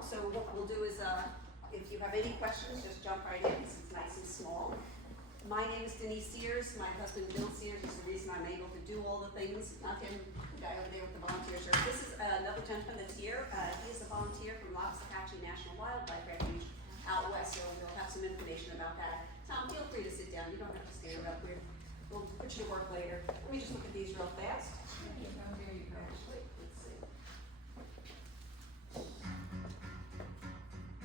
So what we'll do is, if you have any questions, just jump right in, because it's nice and small. My name is Denise Sears. My husband Bill Sears is the reason I'm able to do all the things, not him, the guy over there with the volunteer shirt. This is another gentleman that's here. He is a volunteer from Loxahatchee National Wildlife Refuge out west, so we'll have some information about that. Tom, feel free to sit down. You don't have to stand up. We'll put you to work later. Let me just look at these real fast. Actually, let's see.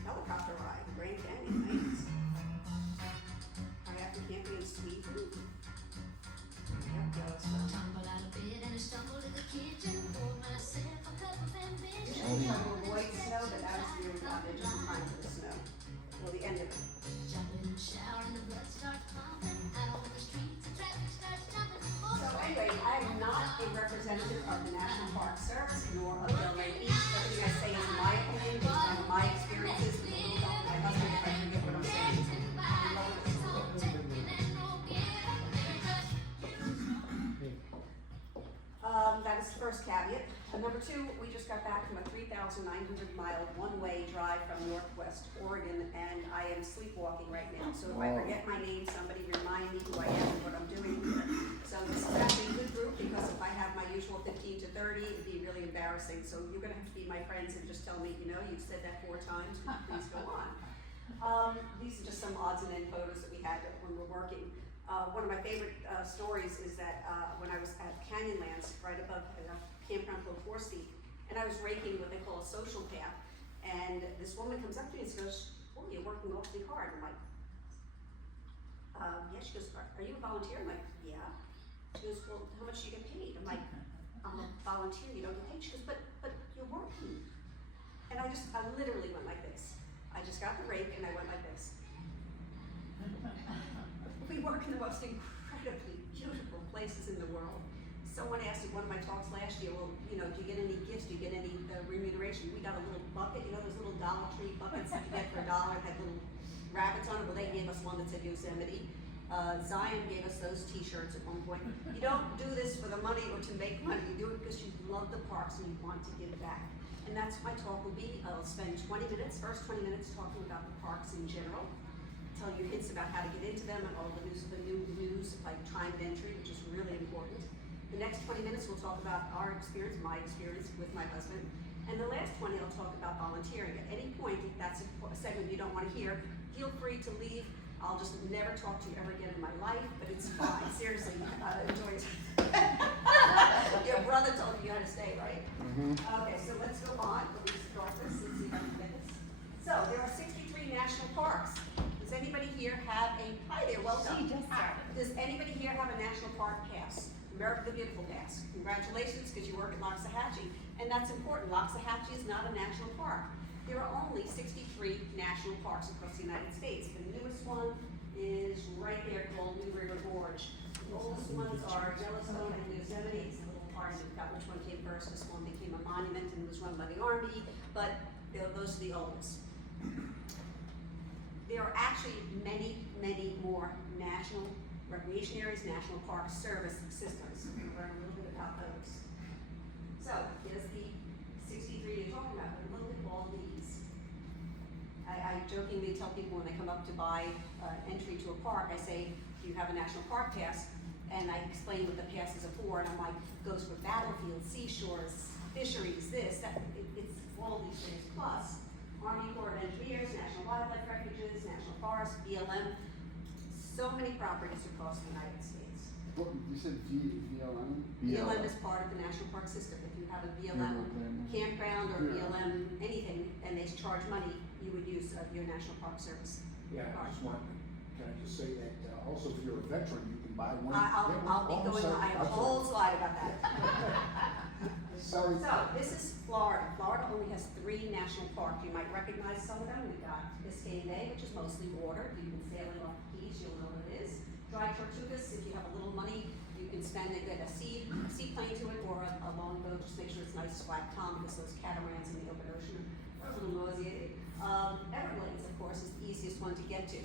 Helicopter ride, Grand Canyon, nice. Kayaking camping in Sweden. Yep, Yellowstone. Tumble out of bed and I stumble in the kitchen, pour myself a cup of ambition. Usually to avoid snow, but that was really not, they're just in time for the snow. Well, the end of it. Jump in the shower and the blood starts pumping. Out on the streets, the traffic starts jumping. So anyway, I am not a representative of the National Park Service nor of Delray Beach. Everything I say is my opinion, based on my experiences with the little dog, my husband, if I forget what I'm saying. That is the first caveat. Number two, we just got back from a 3,900-mile one-way drive from Northwest Oregon, and I am sleepwalking right now. So if I forget my name, somebody remind me who I am and what I'm doing here. So this is actually a good group, because if I have my usual 15 to 30, it'd be really embarrassing. So you're gonna have to be my friends and just tell me, you know, you've said that 4 times, please go on. These are just some odds and end photos that we had when we're working. One of my favorite stories is that when I was at Canyonlands, right above Campground Clove Horsey, and I was raking what they call a social path, and this woman comes up to me and she goes, "Oh, you're working awfully hard." I'm like, "Yeah." She goes, "Are you a volunteer?" I'm like, "Yeah." She goes, "Well, how much do you get paid?" I'm like, "I'm a volunteer, you don't get paid." She goes, but you're working." And I literally went like this. I just got the rake and I went like this. We work in the most incredibly beautiful places in the world. Someone asked at one of my talks last year, well, you know, do you get any gifts, do you get any remuneration? We got a little bucket, you know, those little Dollar Tree buckets that you get for $1, had little rabbits on it. Well, they gave us one that said Yosemite. Zion gave us those t-shirts at one point. You don't do this for the money or to make money, you do it because you love the parks and you want to give back. And that's what my talk will be. I'll spend 20 minutes, first 20 minutes talking about the parks in general, tell you hints about how to get into them and all the new news like timed entry, which is really important. The next 20 minutes we'll talk about our experience, my experience with my husband, and the last 20 I'll talk about volunteering. At any point, if that's a segment you don't want to hear, feel free to leave. I'll just never talk to you ever again in my life, but it's fine. Seriously, enjoy it. Your brother told you how to stay, right? Okay, so let's go on. Let me start this and see if I can get this. So there are 63 national parks. Does anybody here have a, hi there, welcome. Does anybody here have a national park pass? America the Beautiful pass. Congratulations, because you work at Loxahatchee, and that's important. Loxahatchee is not a national park. There are only 63 national parks across the United States. The newest one is right there called New River Gorge. The oldest ones are Yellowstone and Yosemite. It's a little hard to figure out which one came first. This one became a monument and was run by the Army, but those are the oldest. There are actually many, many more national recreation areas, national park service systems. We're going to learn a little bit about those. So, here's the 63 you're talking about, but look at all these. I jokingly tell people when they come up to buy entry to a park, I say, do you have a national park pass? And I explain what the passes are for, and I'm like, it goes for battlefields, seashores, fisheries, this, that, it's all these things. Plus, Army Corps of Engineers, National Wildlife Refuges, National Forests, BLM, so many properties across the United States. What, you said BLM? BLM is part of the National Park System. If you have a BLM campground or BLM anything, and they charge money, you would use your National Park Service. Yeah, I just want, can I just say that also if you're a veteran, you can buy one. I'll be going on, I have a whole slide about that. Sorry. So, this is Florida. Florida only has 3 national parks. You might recognize some of them. We've got Biscayne Bay, which is mostly water. You've been sailing off the Keys, you'll know what it is. Dry Tortugas, if you have a little money, you can spend it, get a seaplane to it, or a longboat. Just make sure it's nice, flat, calm, because those catamarans in the open ocean are a little nauseating. Everglades, of course, is the easiest one to get to.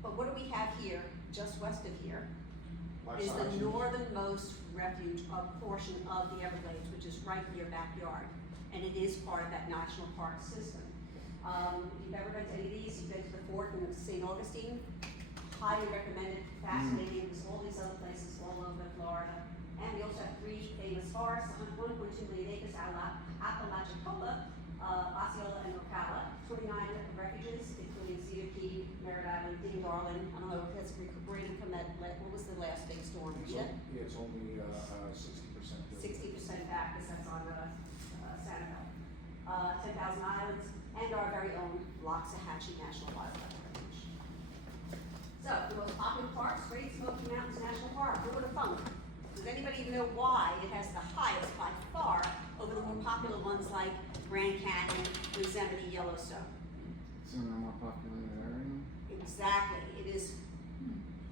But what do we have here, just west of here, is the northernmost refuge portion of the Everglades, which is right in your backyard. And it is part of that national park system. If you've ever been to any of these, you've been to the fort in St. Augustine, highly recommended, fascinating, there's all these other places all over Florida. And we also have 3 famous forests, 1.2 million acres, Apalachicola, Osceola, and Ocala, 29 refuges, including Cedar Key, Merritt Island, Ding Darling. I don't know if that's recuperating from that, what was the last big storm? Yeah, it's only 60%. 60% back, because that's on Sanibel. 10,000 islands, and our very own Loxahatchee National Wildlife Refuge. So, the most popular parks, Great Smoky Mountains National Park. Who would have thunk? Does anybody even know why it has the highest by far over the more popular ones like Grand Canyon, Yosemite, Yellowstone? So not more popular in the area? Exactly. It is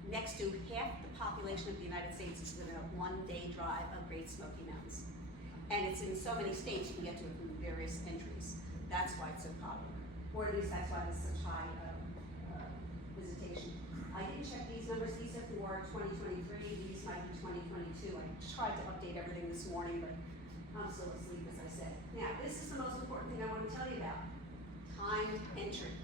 next to half the population of the United States is within a 1-day drive of Great Smoky Mountains. And it's in so many states you can get to it from various entries. That's why it's so popular. Or at least that's why there's such high visitation. I didn't check these numbers. These are for 2023. These might be 2022. I tried to update everything this morning, but I'm still asleep, as I said. Now, this is the most important thing I want to tell you about. Timed entry.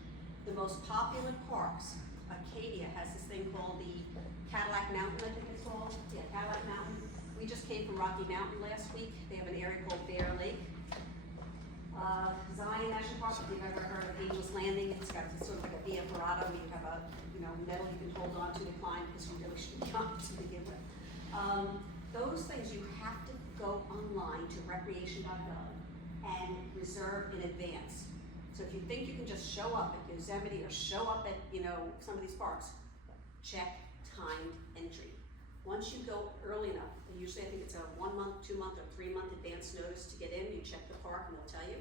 The most popular parks. Acadia has this thing called the Cadillac Mountain, I think it's called. Yeah, Cadillac Mountain. We just came from Rocky Mountain last week. They have an area called Bear Lake. Zion National Park, if you've ever heard of Angel's Landing, it's got sort of like a via ferrata, where you have a metal you can hold on to to climb, because you really shouldn't be on to begin with. Those things you have to go online to recreation.gov and reserve in advance. So if you think you can just show up at Yosemite or show up at some of these parks, check timed entry. Once you go early enough, and usually I think it's a 1 month, 2 month, or 3 month advance notice to get in, you check the park and they'll tell you.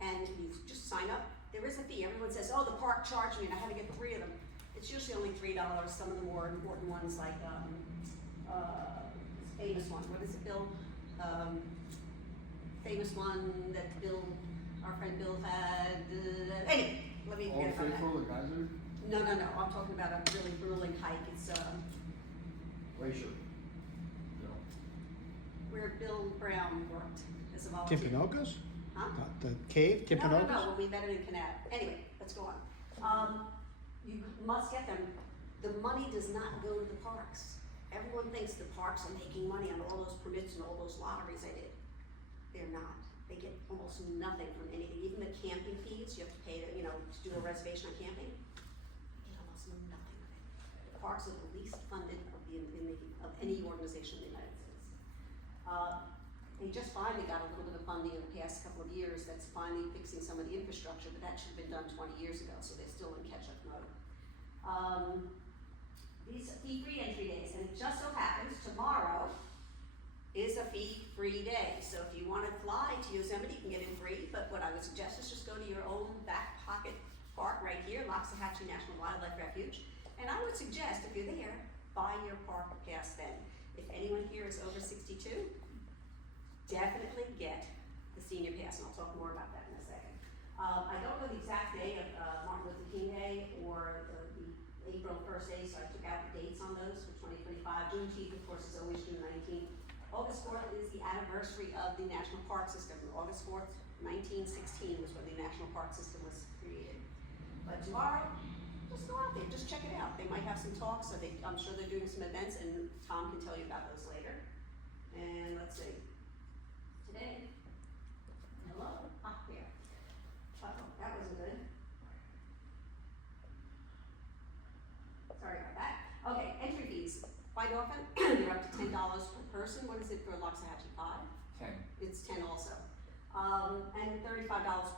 And you just sign up. There is a fee. Everyone says, oh, the park charged me and I had to get 3 of them. It's usually only $3. Some of the more important ones like this famous one. What is it, Bill? Famous one that our friend Bill had. Anyway, let me Old get on that. Faithful, the geyser? No. I'm talking about a really grueling hike. It's Glacier. where Bill Brown worked as a volunteer. Timpanogos? Huh? The cave, Timpanogos? No, when we met him in Canal. Anyway, let's go on. You must get them. The money does not go to the parks. Everyone thinks the parks are making money on all those permits and all those lotteries I did. They're not. They get almost nothing from anything. Even the camping fees, you have to pay to do a reservation on camping. They get almost nothing of it. The parks are the least funded of any organization in the United States. They just finally got a little bit of funding in the past couple of years that's finally fixing some of the infrastructure, but that should have been done 20 years ago, so they're still in catch-up mode. These fee-free entry days, and it just so happens tomorrow is a fee-free day. So if you want to fly to Yosemite, you can get in free, but what I would suggest is just go to your own back pocket park right here, Loxahatchee National Wildlife Refuge, and I would suggest if you're there, buy your park pass then. If anyone here is over 62, definitely get the senior pass, and I'll talk more about that in a second. I don't know the exact day of Martin Luther King Day or the April 1st day, so I took out the dates on those for 2025. Juneteenth, of course, is always June 19th. August 4th is the anniversary of the National Park System. August 4th, 1916 was when the National Park System was created. But tomorrow, just go out there, just check it out. They might have some talks, I'm sure they're doing some events, and Tom can tell you about those later. And let's see. Today, hello, here. Oh, that wasn't good. Sorry about that. Okay, entry fees. Quite often, they're up to $10 per person. What is it for Loxahatchee 5? 10. It's 10 also. And $35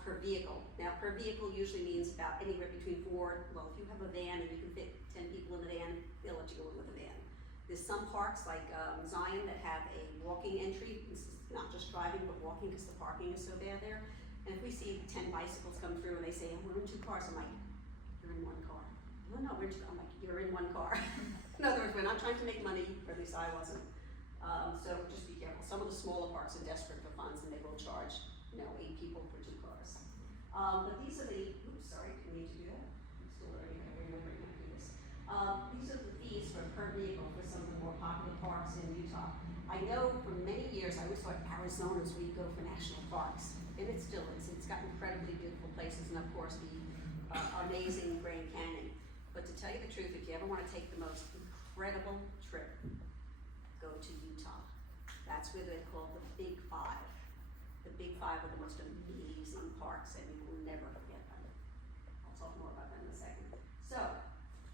per vehicle. Now, per vehicle usually means about anywhere between if you have a van and you can fit 10 people in the van, they'll let you go in with a van. There's some parks like Zion that have a walking entry. This is not just driving, but walking because the parking is so bad there. And if we see 10 bicycles come through and they say, we're in 2 cars, I'm like, you're in 1 car. No, we're in 2. I'm like, you're in 1 car. In other words, we're not trying to make money, or at least I wasn't. So just be careful. Some of the smaller parks are desperate for funds and they will charge, 8 people for 2 cars. But these are the, sorry, I need to do that. I'm still learning how to remember how to do this. These are the fees for per vehicle for some of the more popular parks in Utah. I know for many years, I always thought Arizona is where you go for national parks, and it still is. It's got incredibly beautiful places and of course the amazing Grand Canyon. But to tell you the truth, if you ever want to take the most incredible trip, go to Utah. That's where they're called the Big Five. The Big Five are the most amazing parks, and you will never forget them. I'll talk more about that in a second. So,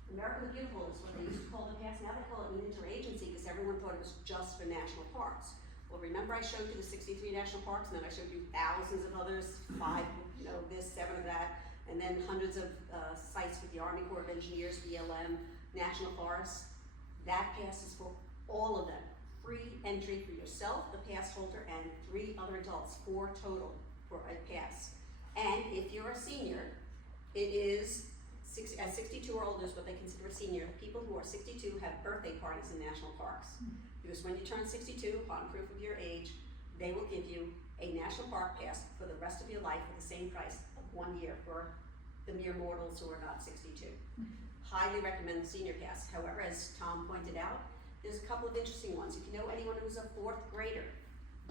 America the Beautiful is what they used to call the past. Now they call it an interagency because everyone thought it was just for national parks. Well, remember I showed you the 63 national parks, and then I showed you thousands of others, 5, this, 7 of that, and then hundreds of sites with the Army Corps of Engineers, BLM, National Forests. That pass is for all of them. Free entry for yourself, the pass holder, and 3 other adults, 4 total for a pass. And if you're a senior, it is, at 62 or older is what they consider a senior. People who are 62 have birthday parties in national parks. Because when you turn 62, upon proof of your age, they will give you a national park pass for the rest of your life at the same price of 1 year for the mere mortals who are not 62. Highly recommend the senior pass. However, as Tom pointed out, there's a couple of interesting ones. If you know anyone who's a 4th grader,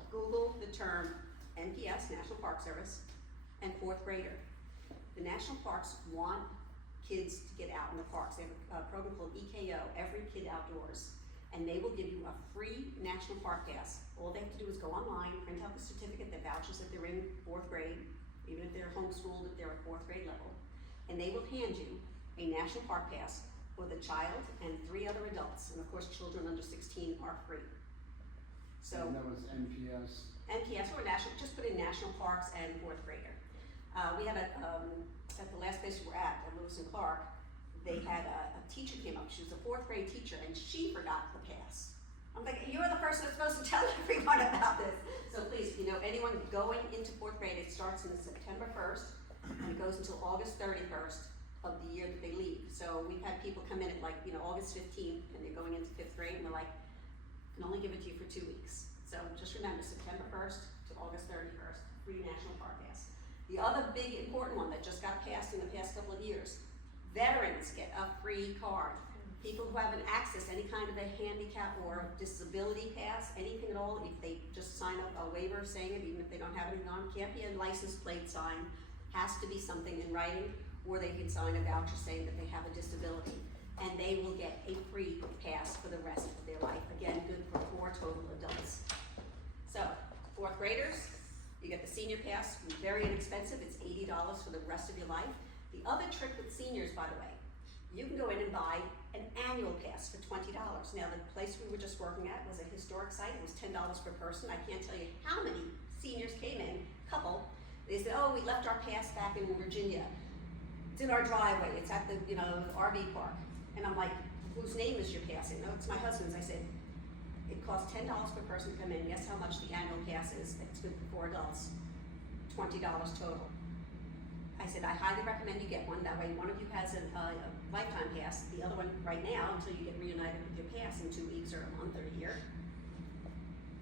Google the term NPS, National Park Service, and 4th grader. The national parks want kids to get out in the parks. They have a program called EKO, Every Kid Outdoors, and they will give you a free national park pass. All they have to do is go online, print out the certificate that vouches that they're in 4th grade, even if they're homeschooled, if they're at 4th grade level, and they will hand you a national park pass for the child and 3 other adults, and of course children under 16 are free. So And that was NPS. NPS or national, just put in national parks and 4th grader. We had at the last place we were at Lewis and Clark, they had a teacher came up. She was a 4th grade teacher, and she forgot the pass. I'm like, you're the person that's supposed to tell everyone about this. So please, if you know anyone going into 4th grade, it starts on September 1st, and it goes until August 31st of the year that they leave. So we've had people come in at August 15th, and they're going into 5th grade, and we're like, I can only give it to you for 2 weeks. So just remember, September 1st to August 31st, free national park pass. The other big important one that just got passed in the past couple of years, veterans get a free card. People who haven't accessed any kind of a handicap or disability pass, anything at all, if they just sign up a waiver saying it, even if they don't have anything on, can't be a license plate sign, has to be something in writing, or they can sign a voucher saying that they have a disability, and they will get a free pass for the rest of their life. Again, good for 4 total adults. So, 4th graders, you get the senior pass, very inexpensive, it's $80 for the rest of your life. The other trick with seniors, by the way, you can go in and buy an annual pass for $20. Now, the place we were just working at was a historic site, it was $10 per person. I can't tell you how many seniors came in, couple, they said, oh, we left our pass back in Virginia. It's in our driveway, it's at the RV park. And I'm like, whose name is your pass in? No, it's my husband's. I said, it costs $10 per person to come in. Guess how much the annual pass is? It's good for 4 adults. $20 total. I said, I highly recommend you get one. That way one of you has a lifetime pass. The other one right now, until you get reunited with your pass in 2 weeks or a month or a year,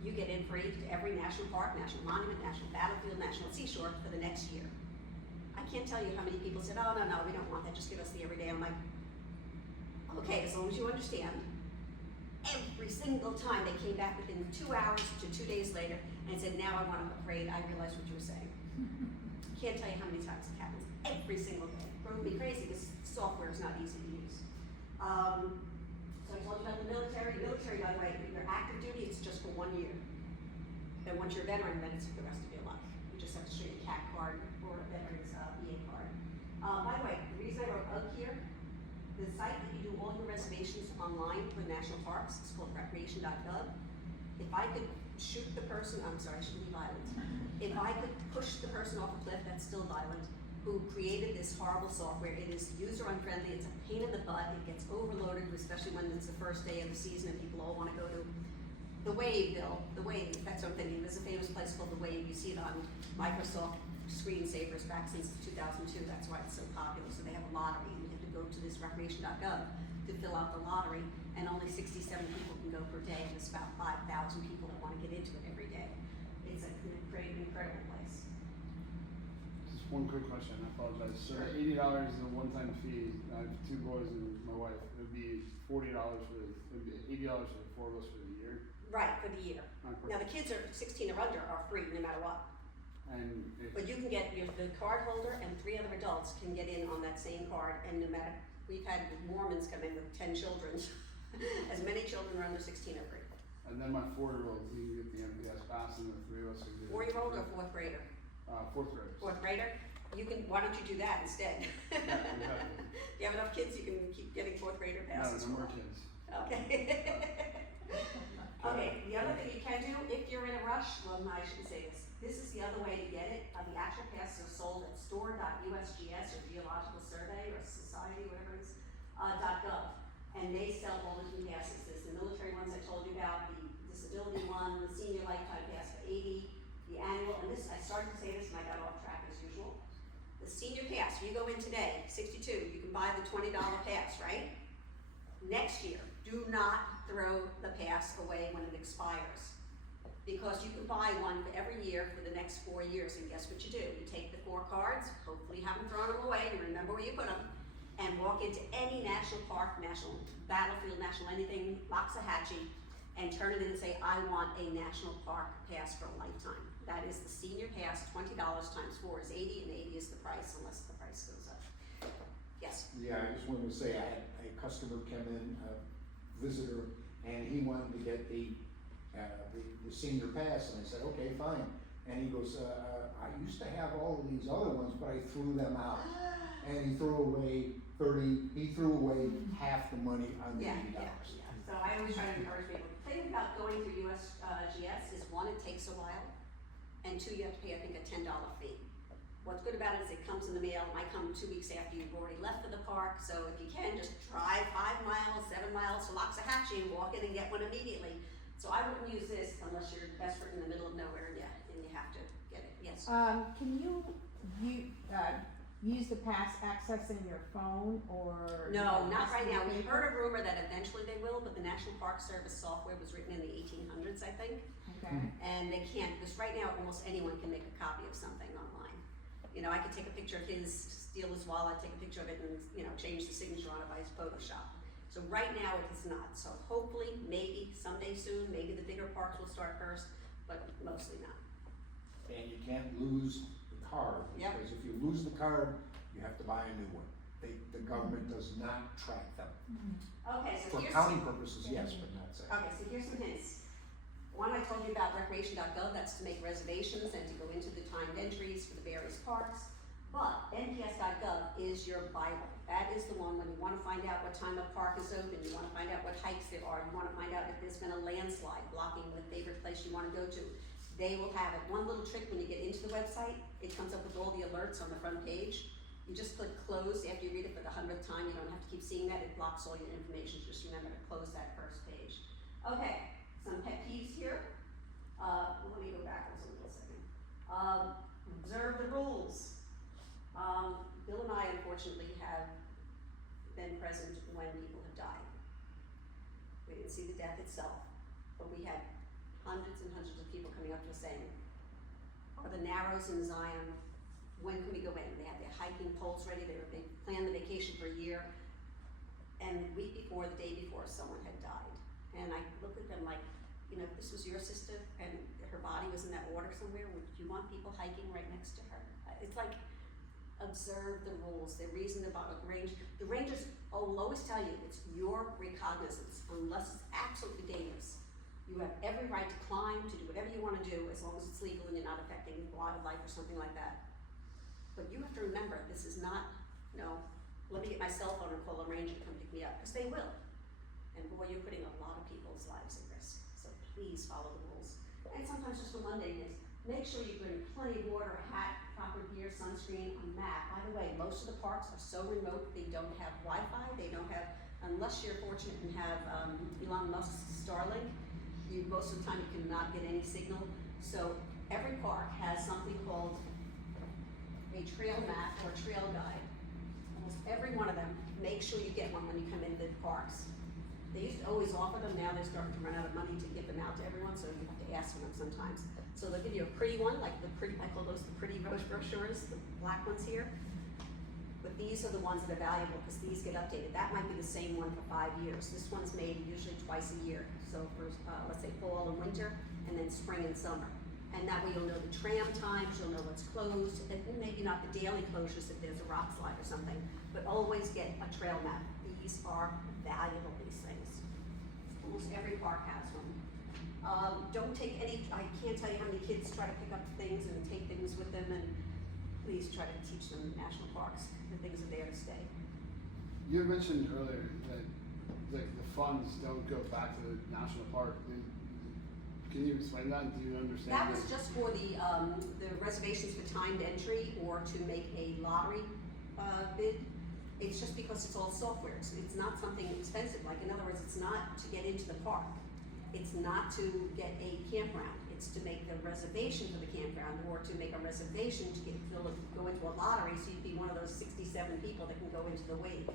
you get in free to every national park, national monument, national battlefield, national seashore for the next year. I can't tell you how many people said, oh, no, we don't want that. Just give us the everyday. I'm like, okay, as long as you understand. Every single time they came back within 2 hours to 2 days later and said, now I want to upgrade. I realized what you were saying. Can't tell you how many times it happens. Every single day. It drove me crazy because software is not easy to use. So I told you about the military. Military, by the way, if you're active duty, it's just for 1 year. Then once you're a veteran, then it's for the rest of your life. You just have to show your CAT card or a veteran's EA card. By the way, the reason I wrote UGG here, the site that you do all your reservations online for national parks is called recreation.gov. If I could shoot the person, I'm sorry, I shouldn't be violent. If I could push the person off a cliff, that's still violent, who created this horrible software. It is user unfriendly, it's a pain in the butt, it gets overloaded, especially when it's the first day of the season and people all want to go to the Wave, the Wave, that's what I'm thinking. There's a famous place called the Wave, you see it on Microsoft screensavers back since 2002, that's why it's so popular. So they have a lottery, and you have to go to this recreation.gov to fill out the lottery, and only 67 people can go per day, and there's about 5,000 people that want to get into it every day. It's an incredible place. Just one quick question, I apologize. So the $80 is a one-time fee. I have 2 boys and my wife. It would be $80 for the 4 of us for the year. Right, for the year. Okay. Now the kids are 16 or under are free no matter what. And if, But you can get, the card holder and 3 other adults can get in on that same card, and no matter, we've had Mormons come in with 10 children, as many children are under 16 or greater. and then my 4-year-old, he can get the MPS pass, and the 3 of us can get it. 4-year-old or 4th grader? 4th graders. 4th grader? You can, why don't you do that instead? Yeah, exactly. If you have enough kids, you can keep getting 4th grader No, passes. no more kids. Okay. Okay, the other thing you can do, if you're in a rush, well, no, I shouldn't say this. This is the other way to get it. The actual passes are sold at store.usgs or Geological Survey or Society, whatever it is, .gov. And they sell all the different passes. There's the military ones I told you about, the disability one, the senior lifetime pass for 80, the annual, and this, I started to say this and I got off track as usual. The senior pass, you go in today, 62, you can buy the $20 pass, right? Next year, do not throw the pass away when it expires. Because you can buy one for every year for the next 4 years, and guess what you do? You take the 4 cards, hopefully you haven't thrown them away, you remember where you put them, and walk into any national park, national battlefield, national anything, Loxahatchee, and turn it in and say, I want a national park pass for a lifetime. That is the senior pass, $20 times 4 is 80, and 80 is the price unless the price goes up. Yes? Yeah, I just wanted to say, I had a customer come in, a visitor, and he wanted to get the senior pass, and I said, okay, fine. And he goes, I used to have all of these other ones, but I threw them out. And he threw away half the money on the Yeah, $80. yeah. So I always try to encourage people, the thing about going through USGS is 1, it takes a while, and 2, you have to pay, I think, a $10 fee. What's good about it is it comes in the mail, and I come 2 weeks after you've already left for the park, so if you can, just drive 5 miles, 7 miles to Loxahatchee and walk in and get one immediately. So I wouldn't use this unless you're desperate in the middle of nowhere and you have to get it, yes. Can you use the pass accessing your phone or? No, not right now. We heard a rumor that eventually they will, but the National Park Service software was written in the 1800s, I think. Okay. And they can't, because right now almost anyone can make a copy of something online. You know, I could take a picture of his, steal his wallet, take a picture of it and, you know, change the signature on it by Photoshop. So right now it is not. So hopefully, maybe someday soon, maybe the bigger parks will start first, but mostly not. And you can't lose the card, Yep. because if you lose the card, you have to buy a new one. The government does not track them. Okay, so For here's accounting purposes, yes, but not saying. Okay, so here's some hints. One, I told you about recreation.gov, that's to make reservations and to go into the timed entries for the various parks. But NPS.gov is your Bible. That is the one when you want to find out what time a park is open, you want to find out what hikes there are, you want to find out if there's been a landslide blocking the favorite place you want to go to. They will have it. One little trick when you get into the website, it comes up with all the alerts on the front page. You just click close after you read it for the 100th time. You don't have to keep seeing that. It blocks all your information. Just remember to close that first page. Okay, some pet peeves here. Let me go backwards a little second. Observe the rules. Bill and I unfortunately have been present when people have died. We didn't see the death itself, but we had hundreds and hundreds of people coming up to us saying, are the Narrows in Zion, when can we go in? They had their hiking poles ready, they planned the vacation for a year, and the week before, the day before, someone had died. And I looked at them like, you know, if this was your sister and her body was in that water somewhere, would you want people hiking right next to her? It's like, observe the rules. They're reasoned about a range. The rangers will always tell you it's your recognizance, unless it's absolutely dangerous. You have every right to climb, to do whatever you want to do, as long as it's legal and you're not affecting wildlife or something like that. But you have to remember, this is not, you know, let me get my cell phone and call a ranger to come pick me up, because they will. And boy, you're putting a lot of people's lives at risk. So please follow the rules. And sometimes just for mundane things, make sure you bring plenty of water, a hat, proper gear, sunscreen, a map. By the way, most of the parks are so remote, they don't have Wi-Fi, they don't have, unless you're fortunate and have Elon Musk's Starlink, most of the time you cannot get any signal. So every park has something called a trail map or a trail guide. Almost every one of them, make sure you get one when you come into the parks. They used to always offer them, now they're starting to run out of money to give them out to everyone, so you have to ask for them sometimes. So they'll give you a pretty one, like the pretty, I call those the pretty brochures, the black ones here. But these are the ones that are valuable, because these get updated. That might be the same one for 5 years. This one's made usually twice a year. So for, let's say fall and winter, and then spring and summer. And that way you'll know the tram times, you'll know what's closed, and maybe not the daily closures if there's a rock slide or something, but always get a trail map. These are valuable, these things. Almost every park has one. Don't take any, I can't tell you how many kids try to pick up things and take things with them, and please try to teach them national parks. The things are there to stay. You had mentioned earlier that like the funds don't go back to the national park. Can you explain that? Do you understand? That was just for the reservations for timed entry or to make a lottery bid. It's just because it's all software. It's not something expensive. Like, in other words, it's not to get into the park. It's not to get a campground. It's to make the reservation for the campground or to make a reservation to go into a lottery so you'd be one of those 67 people that can go into the wave.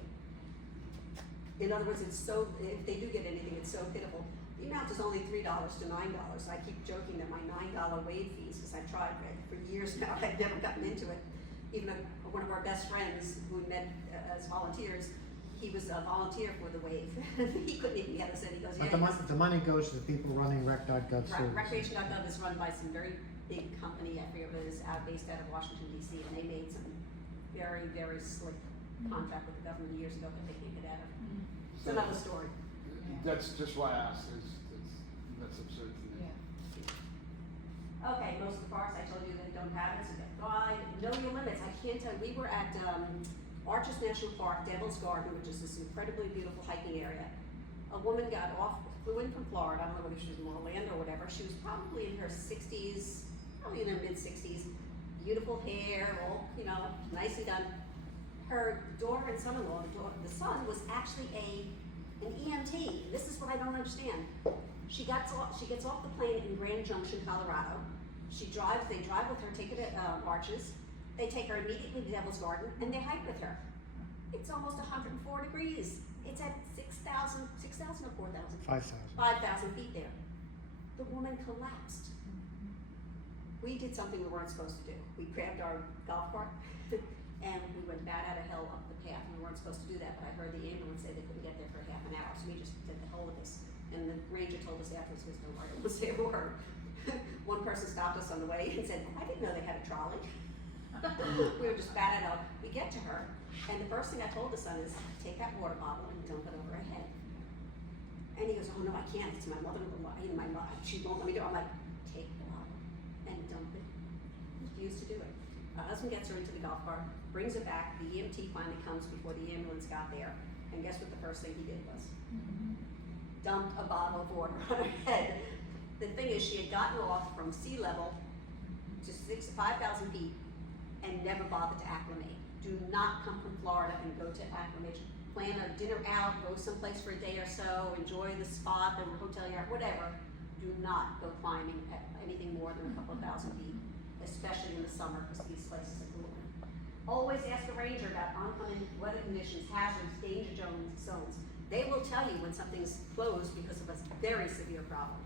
In other words, it's so, if they do get anything, it's so pitiful. The amount is only $3 to $9. I keep joking that my $9 wave fees, because I've tried for years now, I've never gotten into it. Even one of our best friends who we met as volunteers, he was a volunteer for the wave. He couldn't even get us in. He goes, But yeah. the money goes to the people running rec.gov services. Recreation.gov is run by some very big company, I forget what it is, based out of Washington DC, and they made some very, very slick contract with the government years ago that they can't get out of. It's another story. That's just why I asked. That's absurd to me. Okay, most of the parks, I told you they don't have it, so get guide, know your limits. I can't tell you, we were at Arches National Park, Devil's Garden, which is this incredibly beautiful hiking area. A woman got off, flew in from Florida, I don't know whether she was from Orlando or whatever, she was probably in her 60s, probably in her mid-60s, beautiful hair, all, you know, nicely done. Her daughter and son-in-law, the son was actually an EMT. This is what I don't understand. She gets off the plane in Grand Junction, Colorado. They drive with her, take her to Arches. They take her immediately to Devil's Garden, and they hike with her. It's almost 104 degrees. It's at 6,000 or 4,000? 5,000. 5,000 feet there. The woman collapsed. We did something we weren't supposed to do. We grabbed our golf cart, and we went bat out of hell up the path, and we weren't supposed to do that, but I heard the ambulance say they couldn't get there for half an hour, so we just did the whole of this. And the ranger told us afterwards, because don't worry, I won't say a word. One person stopped us on the way and said, I didn't know they had a trolley. We were just batted out. We get to her, and the first thing I told the son is, take that water bottle and dump it over her head. And he goes, oh no, I can't, it's my mother-in-law, she won't let me do it. I'm like, take the bottle and dump it. Refused to do it. My husband gets her into the golf cart, brings her back, the EMT finally comes before the ambulance got there, and guess what the first thing he did was? Dumped a bottle of water on her head. The thing is, she had gotten off from sea level to 5,000 feet and never bothered to acclimate. Do not come from Florida and go to acclimation. Plan a dinner out, go someplace for a day or so, enjoy the spot, the hotel yard, whatever. Do not go climbing at anything more than a couple of thousand feet, especially in the summer, because these places are cool. Always ask a ranger about oncoming weather conditions, hazards, danger zones. They will tell you when something's closed because of a very severe problem,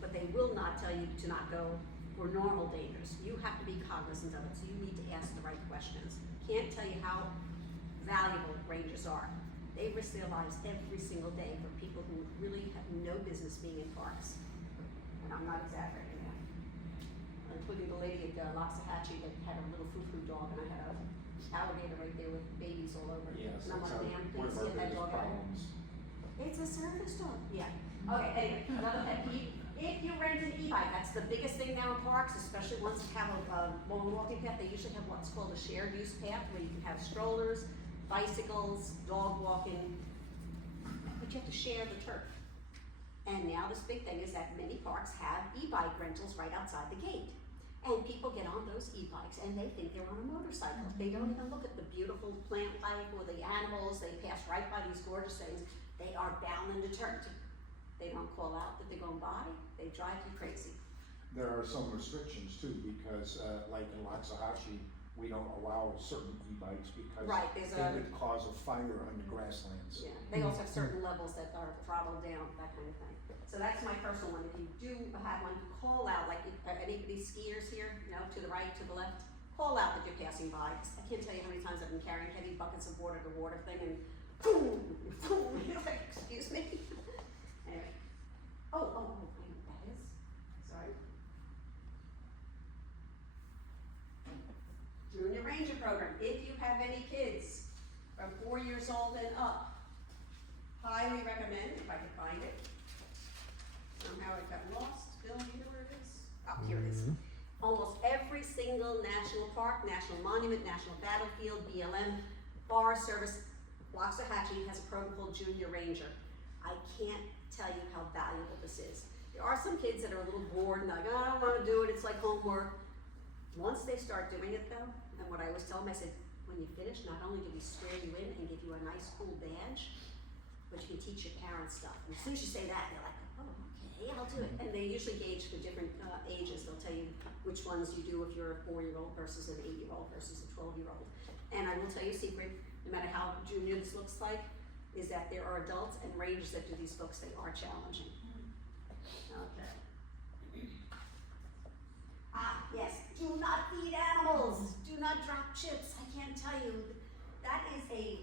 but they will not tell you to not go for normal dangers. You have to be cognizant of it, so you need to ask the right questions. Can't tell you how valuable rangers are. They risk their lives every single day for people who really have no business being in parks. And I'm not exaggerating that. Including the lady at Loxahatchee that had a little foo-foo dog, and I had an alligator right there with babies all over. Yes, And I'm that's like, ma'am, one please of our get that biggest dog out. problems. It's a service dog. Yeah. Okay, anyway, another pet peeve. If you rent an e-bike, that's the biggest thing now in parks, especially ones that have a long walking path. They usually have what's called a shared use path where you can have strollers, bicycles, dog walking, but you have to share the turf. And now this big thing is that many parks have e-bike rentals right outside the gate. And people get on those e-bikes and they think they're on a motorcycle. They don't even look at the beautiful plant life or the animals. They pass right by these gorgeous things. They are bound and determined. They don't call out that they're going by. They drive you crazy. There are some restrictions too, because like in Loxahatchee, we don't allow certain e-bikes because Right, there's they a- would cause a fire on the grasslands. Yeah, they also have certain levels that are throttled down, that kind of thing. So that's my personal one. If you do have one, call out, like if anybody skiers here, you know, to the right, to the left, call out that you're passing by. I can't tell you how many times I've been carrying heavy buckets of water to water thing and boom, boom, you're like, excuse me. Anyway. Oh, I know what that is. Sorry. program. If you have any kids from 4 years old and up, highly recommend, if I can find it. Somehow it got lost. Bill, you know where it is? Oh, here it is. Almost every single national park, national monument, national battlefield, BLM, Forest Service, Waxahachie has a program called Junior Ranger. I can't tell you how valuable this is. There are some kids that are a little bored and like, oh, I don't wanna do it, it's like homework. Once they start doing it though, and what I always tell them, I said, when you finish, not only do we swear you in and give you a nice cool badge, but you can teach your parents stuff. And as soon as you say that, they're like, oh, okay, I'll do it. And they usually gauge for different ages. They'll tell you which ones you do if you're a 4-year-old versus an 8-year-old versus a 12-year-old. And I will tell you a secret, no matter how junior this looks like, is that there are adults and rangers that do these books. They are challenging. Okay. Ah, yes, do not feed animals. Do not drop chips. I can't tell you. That is a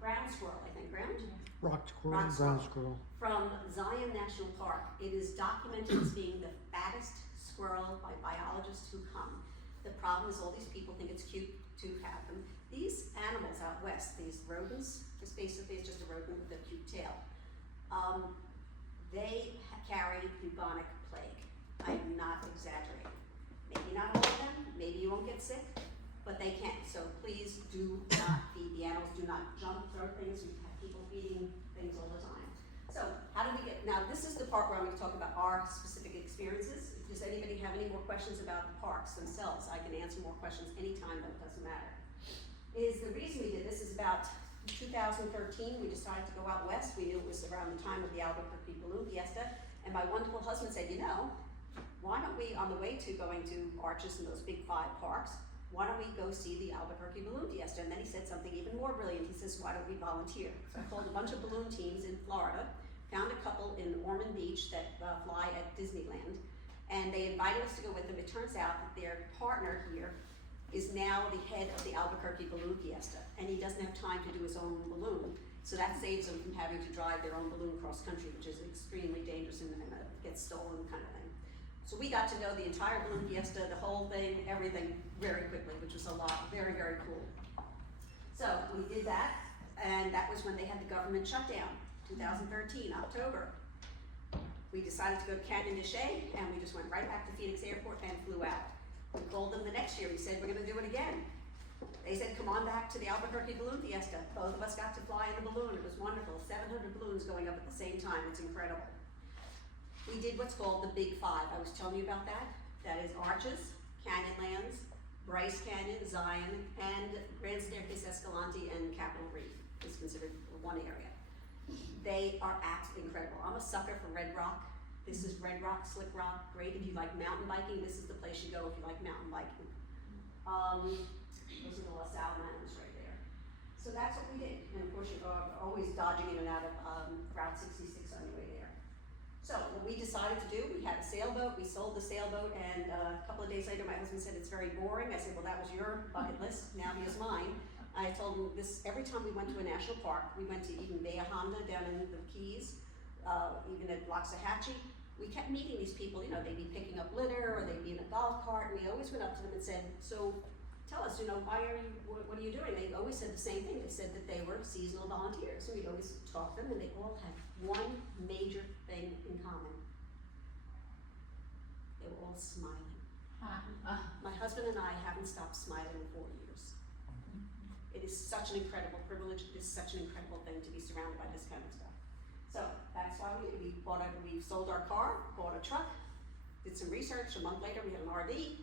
ground squirrel, I think, ground? Rock squirrel, Rock ground squirrel. squirrel. From Zion National Park. It is documented as being the fattest squirrel by biologists who come. The problem is all these people think it's cute to have them. These animals out west, these rodents, it's basically just a rodent with a cute tail. They carry bubonic plague. I'm not exaggerating. Maybe not all of them, maybe you won't get sick, but they can. So please do not feed the animals, do not jump, throw things. We have people feeding things all the time. So how do we get, now this is the part where I'm gonna talk about our specific experiences. Does anybody have any more questions about the parks themselves? I can answer more questions anytime, though, it doesn't matter. The reason we did this is about 2013, we decided to go out west. We knew it was around the time of the Albuquerque Balloon Fiesta, and my wonderful husband said, you know, why don't we, on the way to going to Arches and those big 5 parks, why don't we go see the Albuquerque Balloon Fiesta? And then he said something even more brilliant. He says, why don't we volunteer? So I called a bunch of balloon teams in Florida, found a couple in Ormond Beach that fly at Disneyland, and they invited us to go with them. It turns out that their partner here is now the head of the Albuquerque Balloon Fiesta, and he doesn't have time to do his own balloon, so that saves them from having to drive their own balloon cross country, which is extremely dangerous and gets stolen kind of thing. So we got to know the entire balloon fiesta, the whole thing, everything very quickly, which was a lot, very, very cool. So we did that, and that was when they had the government shutdown, 2013, October. We decided to go to Canyon de Chelly, and we just went right back to Phoenix Airport and flew out. We called them the next year, we said, we're gonna do it again. They said, come on back to the Albuquerque Balloon Fiesta. Both of us got to fly in the balloon, it was wonderful. 700 balloons going up at the same time, it's incredible. We did what's called the Big 5, I was telling you about that. That is Arches, Canyonlands, Bryce Canyon, Zion, and Grand Staircase Escalante and Capitol Reef is considered one area. They are absolutely incredible. I'm a sucker for Red Rock. This is Red Rock, Slick Rock, great if you like mountain biking. This is the place you go if you like mountain biking. Those are the LaSalle Mountains right there. So that's what we did. And of course, you're always dodging in and out of Route 66 on your way there. So what we decided to do, we had a sailboat, we sold the sailboat, and a couple of days later, my husband said, it's very boring. I said, well, that was your bucket list, now here's mine. I told him this, every time we went to a national park, we went to even Bahia Honda down in the Keys, even at Waxahachie, we kept meeting these people, you know, they'd be picking up litter or they'd be in a golf cart, and we always went up to them and said, so tell us, you know, why are you, what are you doing? They always said the same thing. They said that they were seasonal volunteers. So we'd always talk to them, and they all had one major thing in common. They were all smiling. My husband and I haven't stopped smiling in 4 years. It is such an incredible privilege. It is such an incredible thing to be surrounded by this kind of stuff. So that's why we did. We sold our car, bought a truck, did some research. A month later, we had an RV,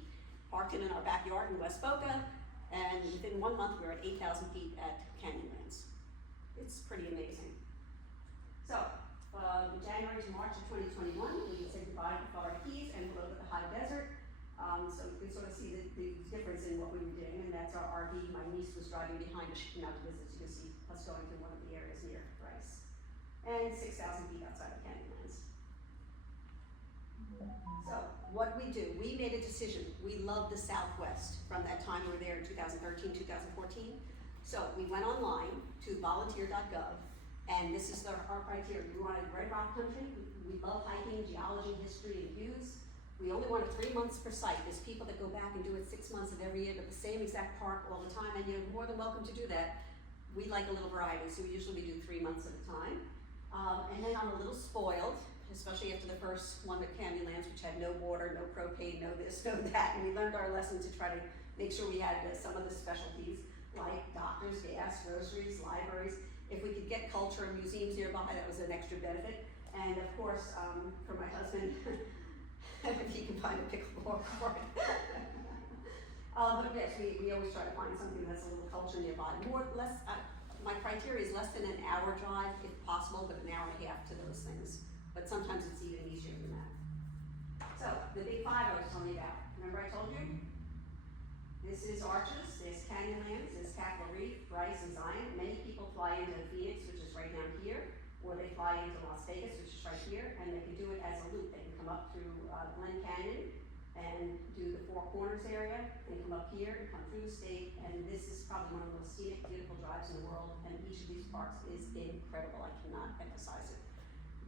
parked it in our backyard in West Boca, and within 1 month, we were at 8,000 feet at Canyonlands. It's pretty amazing. So, January to March of 2021, we said goodbye to Florida Keys and we'll look at the high desert. So you can sort of see the difference in what we were doing, and that's our RV. My niece was driving behind us, she came out to visit, so you can see us going through one of the areas near Bryce. And 6,000 feet outside of Canyonlands. So, what we do, we made a decision. We love the Southwest from that time we were there in 2013, 2014. So, we went online to volunteer.gov, and this is our criteria. We wanted Red Rock country. We love hiking, geology, history, and views. We only want it 3 months per site. There's people that go back and do it 6 months of every year, but the same exact park all the time, and you're more than welcome to do that. We like a little variety, so usually we do 3 months at a time. And then I'm a little spoiled, especially after the first one at Canyonlands, which had no water, no propane, no this, no that, and we learned our lesson to try to make sure we had some of the specialties, like doctors, gas, groceries, libraries. If we could get culture and museums nearby, that was an extra benefit. And of course, for my husband, if he can find a pickleball court. But yes, we always try to find something that's a little culture nearby. My criteria is less than an hour drive if possible, but an hour and a half to those things. But sometimes it's even easier than that. So, the big five I was telling you about. Remember I told you? This is Arches, there's Canyonlands, there's Capitol Reef, Bryce, and Zion. Many people fly into Phoenix, which is right down here, or they fly into Las Vegas, which is right here, and they can do it as a loop. They can come up through Glen Canyon and do the Four Corners area, and come up here and come through the state, and this is probably one of the most scenic, beautiful drives in the world, and each of these parks is incredible. I cannot emphasize it.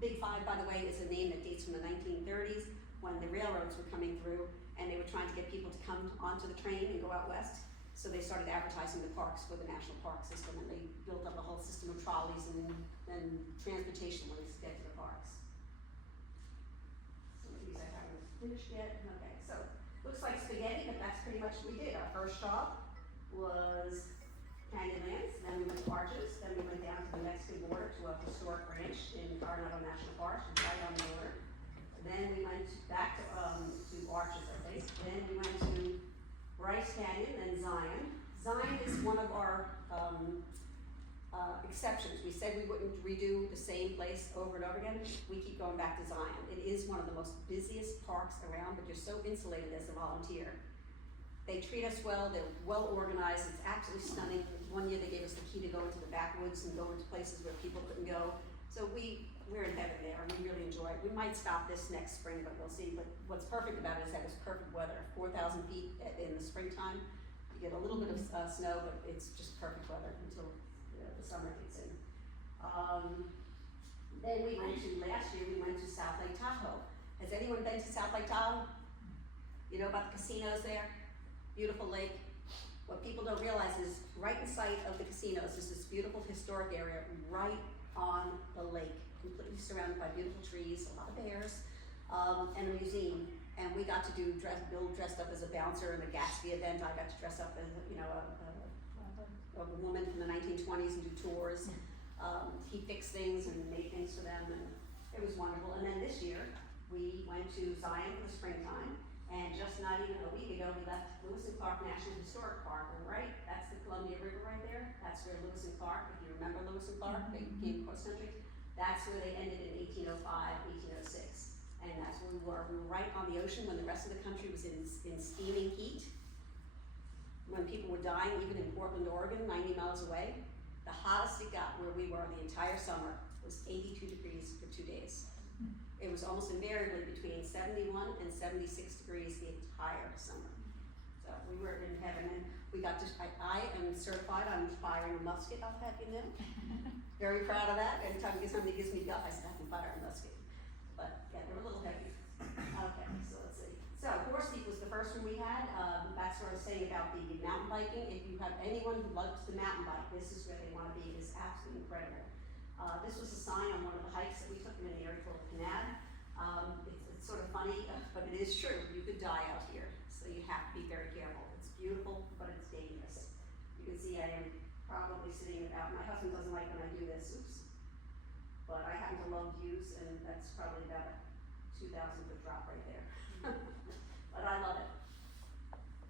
Big Five, by the way, is a name that dates from the 1930s, when the railroads were coming through, and they were trying to get people to come onto the train and go out west. So they started advertising the parks for the National Park System, and they built up a whole system of trolleys and transportation ways to get to the parks. Some of these I haven't finished yet. Okay, so looks like spaghetti, but that's pretty much what we did. Our first stop was Canyonlands, then we went to Arches, then we went down to the Mexican border to a historic ranch in Coronado National Park, which is right on the border. Then we went back to Arches, I think. Then we went to Bryce Canyon, then Zion. Zion is one of our exceptions. We said we wouldn't redo the same place over and over again. We keep going back to Zion. It is one of the most busiest parks around, but you're so insulated as a volunteer. They treat us well, they're well organized, it's absolutely stunning. One year they gave us the key to go into the backwoods and go into places where people couldn't go. So we're in heaven there, and we really enjoy it. We might stop this next spring, but we'll see. But what's perfect about it is that it's perfect weather. 4,000 feet in the springtime. You get a little bit of snow, but it's just perfect weather until the summer gets in. Then last year we went to South Lake Tahoe. Has anyone been to South Lake Tahoe? You know about the casinos there? Beautiful lake. What people don't realize is right in sight of the casinos is this beautiful historic area right on the lake, completely surrounded by beautiful trees, a lot of bears, and a museum. And we got to Bill dressed up as a bouncer in the Gatsby event. I got to dress up as a woman from the 1920s and do tours. He fixed things and made things for them, and it was wonderful. And then this year, we went to Zion for the springtime, and just not even a week ago, we left Lewis and Clark National Historic Park, and right, that's the Columbia River right there. That's where Lewis and Clark, if you remember Lewis and Clark, they came cross country. That's where they ended in 1805, 1806. And that's where we were. We were right on the ocean when the rest of the country was in steaming heat. When people were dying, even in Portland, Oregon, 90 miles away. The hottest it got where we were the entire summer was 82 degrees for 2 days. It was almost invariably between 71 and 76 degrees the entire summer. So we were in heaven, and we got to, I am certified on firing a musket, I'll have you know. Very proud of that. Anytime somebody gives me guff, I said, I can fire a musket. But yeah, they're a little heavy. Okay, so let's see. So Horse Peak was the first one we had. That's what I was saying about the mountain biking. If you have anyone who loves the mountain bike, this is where they want to be. It is absolutely incredible. This was a sign on one of the hikes that we took in an area called Canad. It's sort of funny, but it is true. You could die out here, so you have to be very careful. It's beautiful, but it's dangerous. You can see I am probably sitting about, my husband doesn't like when I do this, oops. But I happen to love views, and that's probably about a 2,000 foot drop right there. But I love it.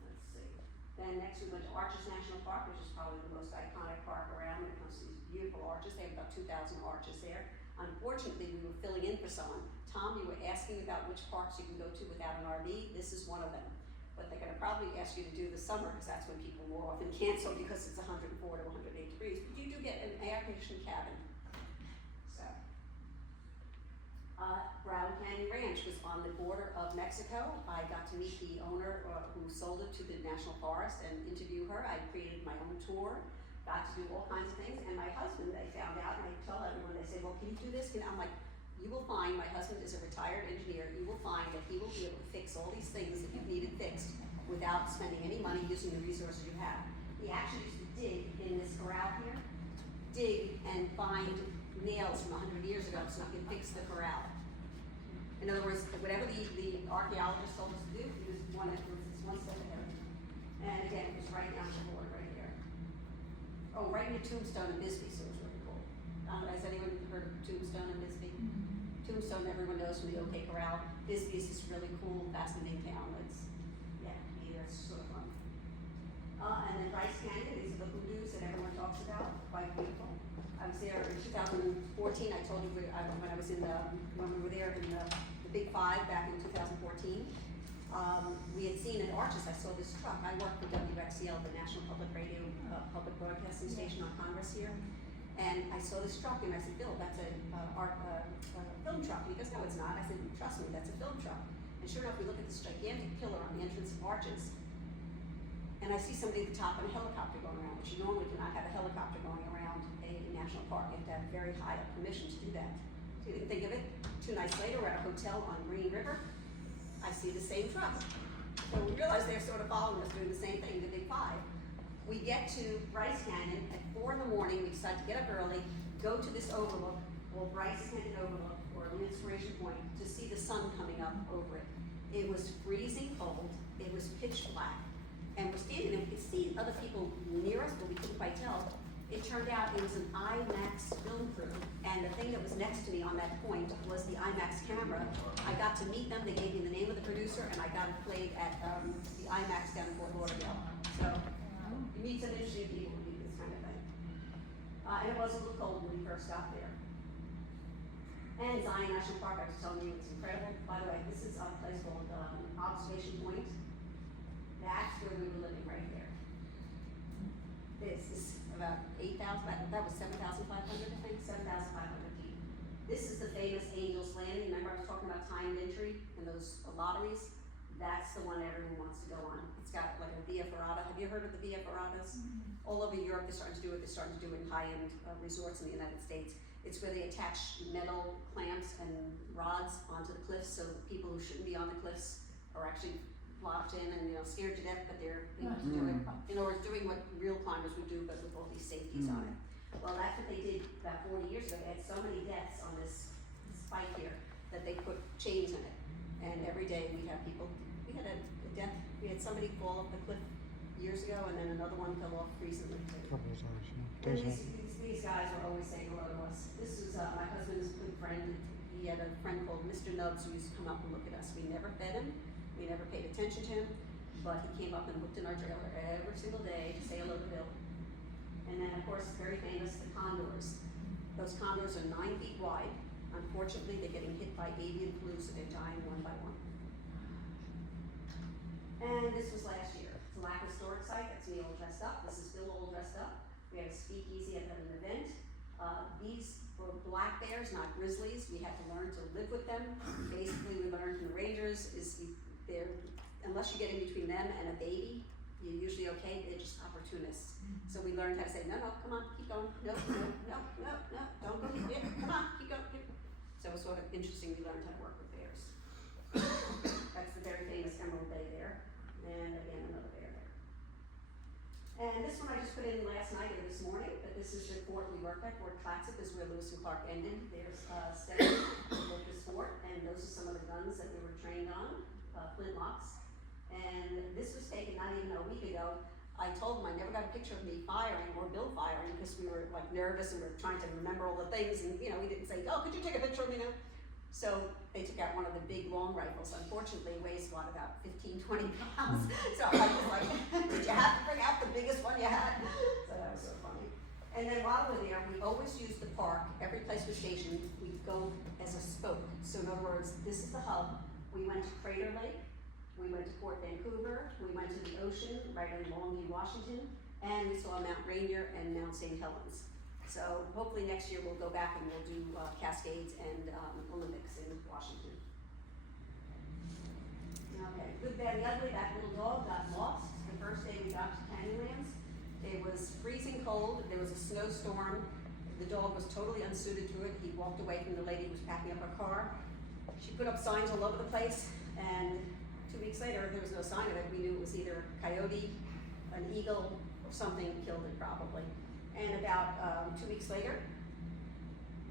Let's see. Then next we went to Arches National Park, which is probably the most iconic park around when it comes to these beautiful arches. They have about 2,000 arches there. Unfortunately, we were filling in for someone. Tom, you were asking about which parks you can go to without an RV. This is one of them. But they're gonna probably ask you to do the summer, because that's when people more often cancel because it's 104 to 108 degrees. But you do get an air-conditioned cabin. So, Brown Canyon Ranch was on the border of Mexico. I got to meet the owner who sold it to the National Forest and interview her. I created my own tour, got to do all kinds of things. And my husband, they found out, and I tell everyone, they say, well, can you do this? I'm like, you will find, my husband is a retired engineer, you will find that he will be able to fix all these things that you've needed fixed without spending any money using the resources you have. He actually used to dig in this corral here, dig and find nails from 100 years ago so he could fix the corral. In other words, whatever the archaeologist told us to do, he was one step ahead. And again, it was right down the board right here. Oh, right near Tombstone and Bisbee, so it was really cool. Has anyone heard of Tombstone and Bisbee? Tombstone, everyone knows from the OK Corral. Bisbee is this really cool, fascinating town. It's, yeah, it's sort of fun. And then Bryce Canyon, these are the hoodoos that everyone talks about, quite beautiful. I was there in 2014, I told you when I was when we were there in the Big Five back in 2014. We had seen in Arches, I saw this truck. I worked for WXCL, the National Public Radio, public broadcasting station on Congress here. And I saw this truck and I said, Bill, that's a film truck. And he goes, no, it's not. I said, trust me, that's a film truck. And sure enough, we look at this gigantic pillar on the entrance of Arches. And I see somebody at the top in a helicopter going around, which you normally do not have a helicopter going around a national park. You have to have very high up permission to do that. So you didn't think of it. 2 nights later, we're at a hotel on Green River. I see the same truck. So we realize they're sort of following us, doing the same thing, the Big Five. We get to Bryce Canyon at 4 in the morning. We decide to get up early, go to this overlook, or Bryce Canyon Overlook, or an inspiration point, to see the sun coming up over it. It was freezing cold. It was pitch black. And we're standing there, we could see other people near us, but we couldn't quite tell. It turned out it was an IMAX film crew, and the thing that was next to me on that point was the IMAX camera. I got to meet them, they gave me the name of the producer, and I got it played at the IMAX down in Fort Lauderdale. So, you meet some interesting people who do this kind of thing. And it was a little cold when we first got there. And Zion National Park, I was telling you, it's incredible. By the way, this is a place called Observation Point. That's where we were living right there. This is about 8,000, that was 7,500, I think, 7,500 feet. This is the famous Angel's Landing. Remember I was talking about timed entry and those lotteries? That's the one everyone wants to go on. It's got like a Via Ferrata. Have you heard of the Via Ferratas? Mm-hmm. All over Europe, they're starting to do it. They're starting to do it in high-end resorts in the United States. It's where they attach metal clamps and rods onto the cliffs, so people who shouldn't be on the cliffs are actually locked in and scared to death, but they're able to do it. In other words, doing what real climbers would do, but with all these safeties on it. Well, that's what they did about 40 years ago. They had so many deaths on this spike here that they put chains in it. And every day we have people. We had a death. We had somebody fall off the cliff years ago, and then another one fell off recently too. And these guys were always saying hello to us. This is my husband's good friend. He had a friend called Mr. Nubbs who used to come up and look at us. We never fed him. We never paid attention to him, but he came up and looked in our trailer every single day to say hello to Bill. And then, of course, very famous, the condors. Those condors are 9 feet wide. Unfortunately, they're getting hit by avian flu, so they're dying one by one. And this was last year. It's a lack historic site. That's me all dressed up. This is Bill all dressed up. We had a speakeasy at an event. These were black bears, not grizzlies. We had to learn to live with them. Basically, we learned from the rangers is unless you get in between them and a baby, you're usually okay. They're just opportunists. So we learned how to say, no, come on, keep going. No, don't go yet. Come on, keep going. So it was sort of interesting. We learned how to work with bears. That's the very famous Emerald Bay there, and again another bear there. And this one I just put in last night or this morning, but this is the fort we work at. Fort Clatsop is where Lewis and Clark ended. There's Steady, Locust Fort, and those are some of the guns that we were trained on, flintlocks. And this was taken not even a week ago. I told them I never got a picture of me firing or Bill firing because we were like nervous and we were trying to remember all the things, and we didn't say, oh, could you take a picture of me now? So they took out one of the big long rifles. Unfortunately, it weighs about 15, 20 pounds. So I was like, did you have to bring out the biggest one you had? So that was so funny. And then while we're there, we always use the park. Every place we're stationed, we go as a spoke. So in other words, this is the hub. We went to Crater Lake. We went to Port Vancouver. We went to the ocean right in Longview, Washington. And we saw Mount Rainier and Mount St. Helens. So hopefully next year we'll go back and we'll do Cascades and Olympics in Washington. Okay, Good, Bad, and Ugly, that little dog got lost the first day we got to Canyonlands. It was freezing cold, there was a snowstorm. the dog was totally unsuited to it. He walked away from the lady who was packing up her car. She put up signs all over the place, and 2 weeks later, there was no sign of it. We knew it was either a coyote, an eagle, or something killed it probably. And about 2 weeks later,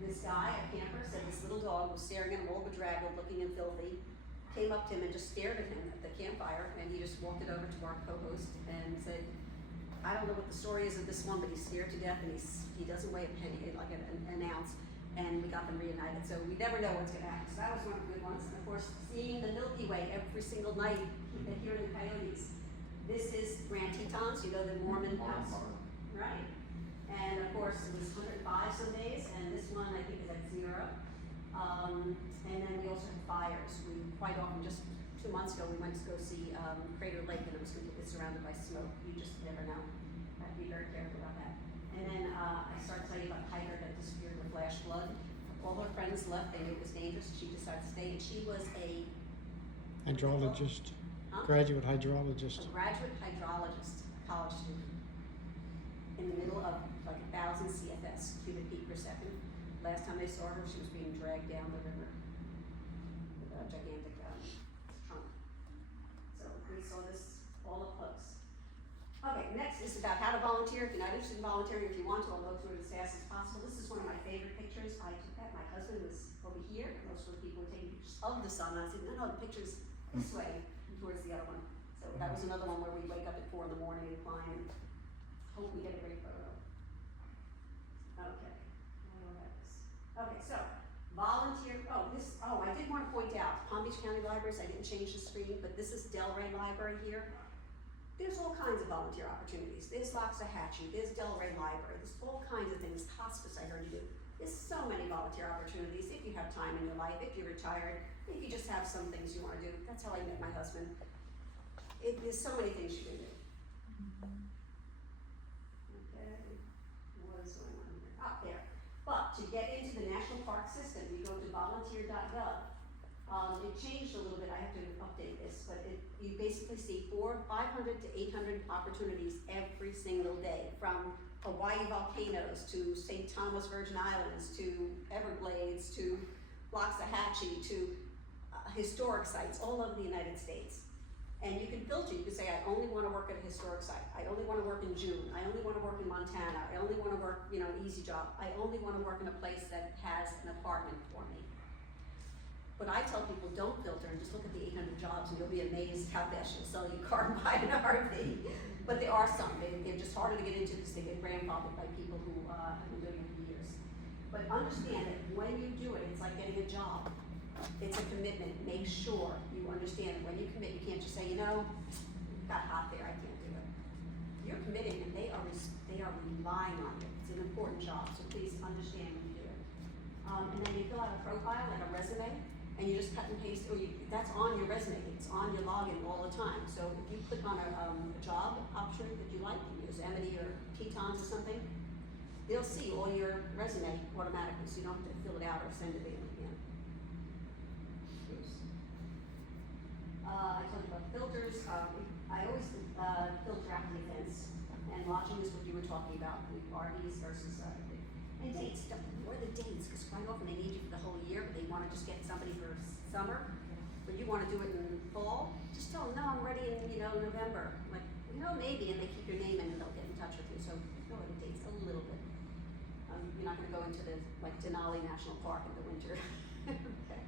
this guy, a camper, said this little dog was staring at him all bedraggled, looking and filthy, came up to him and just stared at him at the campfire, and he just walked it over to our co-host and said, I don't know what the story is of this one, but he's scared to death, and he doesn't weigh a penny, like an ounce, and we got them reunited. So we never know what's gonna happen. So that was one of the good ones. And of course, seeing the Milky Way every single night and hearing the coyotes. This is Grand Tetons, you know, the Mormon house, right? And of course, it was 105 some days, and this one I think is at 0. And then we also have fires. We quite often, just 2 months ago, we went to go see Crater Lake, and it was completely surrounded by smoke. You just never know. Have to be very careful about that. And then I started telling you about Tiger that disappeared with flash flood. All her friends left. They knew it was dangerous. She decided to stay, and she was a Hydrologist, Huh? graduate hydrologist. A graduate hydrologist, college student, in the middle of like 1,000 CFS, cubic feet per second. Last time they saw her, she was being dragged down the river with a gigantic trunk. So we saw this all up close. Okay, next is about how to volunteer. If you're not interested in volunteering, if you want to, I'll go through it as fast as possible. This is one of my favorite pictures. I took that. My husband was over here. Most of the people were taking pictures of the sun. And I said, no, the picture's this way towards the other one. So that was another one where we wake up at 4 in the morning and climb and hope we get a great photo. Okay, I know that is. Okay, so volunteer. I did want to point out Palm Beach County Libraries. I didn't change the screen, but this is Delray Library here. There's all kinds of volunteer opportunities. There's Loxahatchee, there's Delray Library, there's all kinds of things. Hospice, I heard you do. There's so many volunteer opportunities if you have time in your life, if you're retired, if you just have some things you want to do. That's how I met my husband. There's so many things you can do. Okay, what is going on here? Up there. But to get into the national park system, you go to volunteer.gov. It changed a little bit. I have to update this, but you basically see 500 to 800 opportunities every single day, from Hawaii volcanoes to St. Thomas Virgin Islands to Everglades to Loxahatchee to historic sites all over the United States. And you can filter. You can say, I only want to work at a historic site. I only want to work in June. I only want to work in Montana. I only want to work, an easy job. I only want to work in a place that has an apartment for me. But I tell people, don't filter and just look at the 800 jobs, and you'll be amazed how fast you'll sell your car and buy an RV. But there are some. They're just harder to get into because they get grandfathered by people who have been doing it for years. But understand that when you do it, it's like getting a job. It's a commitment. Make sure you understand that when you commit, you can't just say, it got hot there, I can't do it. You're committing, and they are relying on you. It's an important job, so please understand when you do it. And then you fill out a profile, like a resume, and you just cut and paste, that's on your resume, it's on your login all the time. So if you click on a job option that you like, Yosemite or Tetons or something, they'll see all your resume automatically, so you don't have to fill it out or send it in again. Oops. I told you about filters. I always filter out the events, and lodging is what you were talking about, with RVs versus and dates. What are the dates? Because quite often they need you for the whole year, but they want to just get somebody for summer. But you want to do it in fall, just tell them, no, I'm ready in November. Like, maybe, and they keep your name in and they'll get in touch with you. So know the dates a little bit. You're not going to go into Denali National Park in the winter. Okay.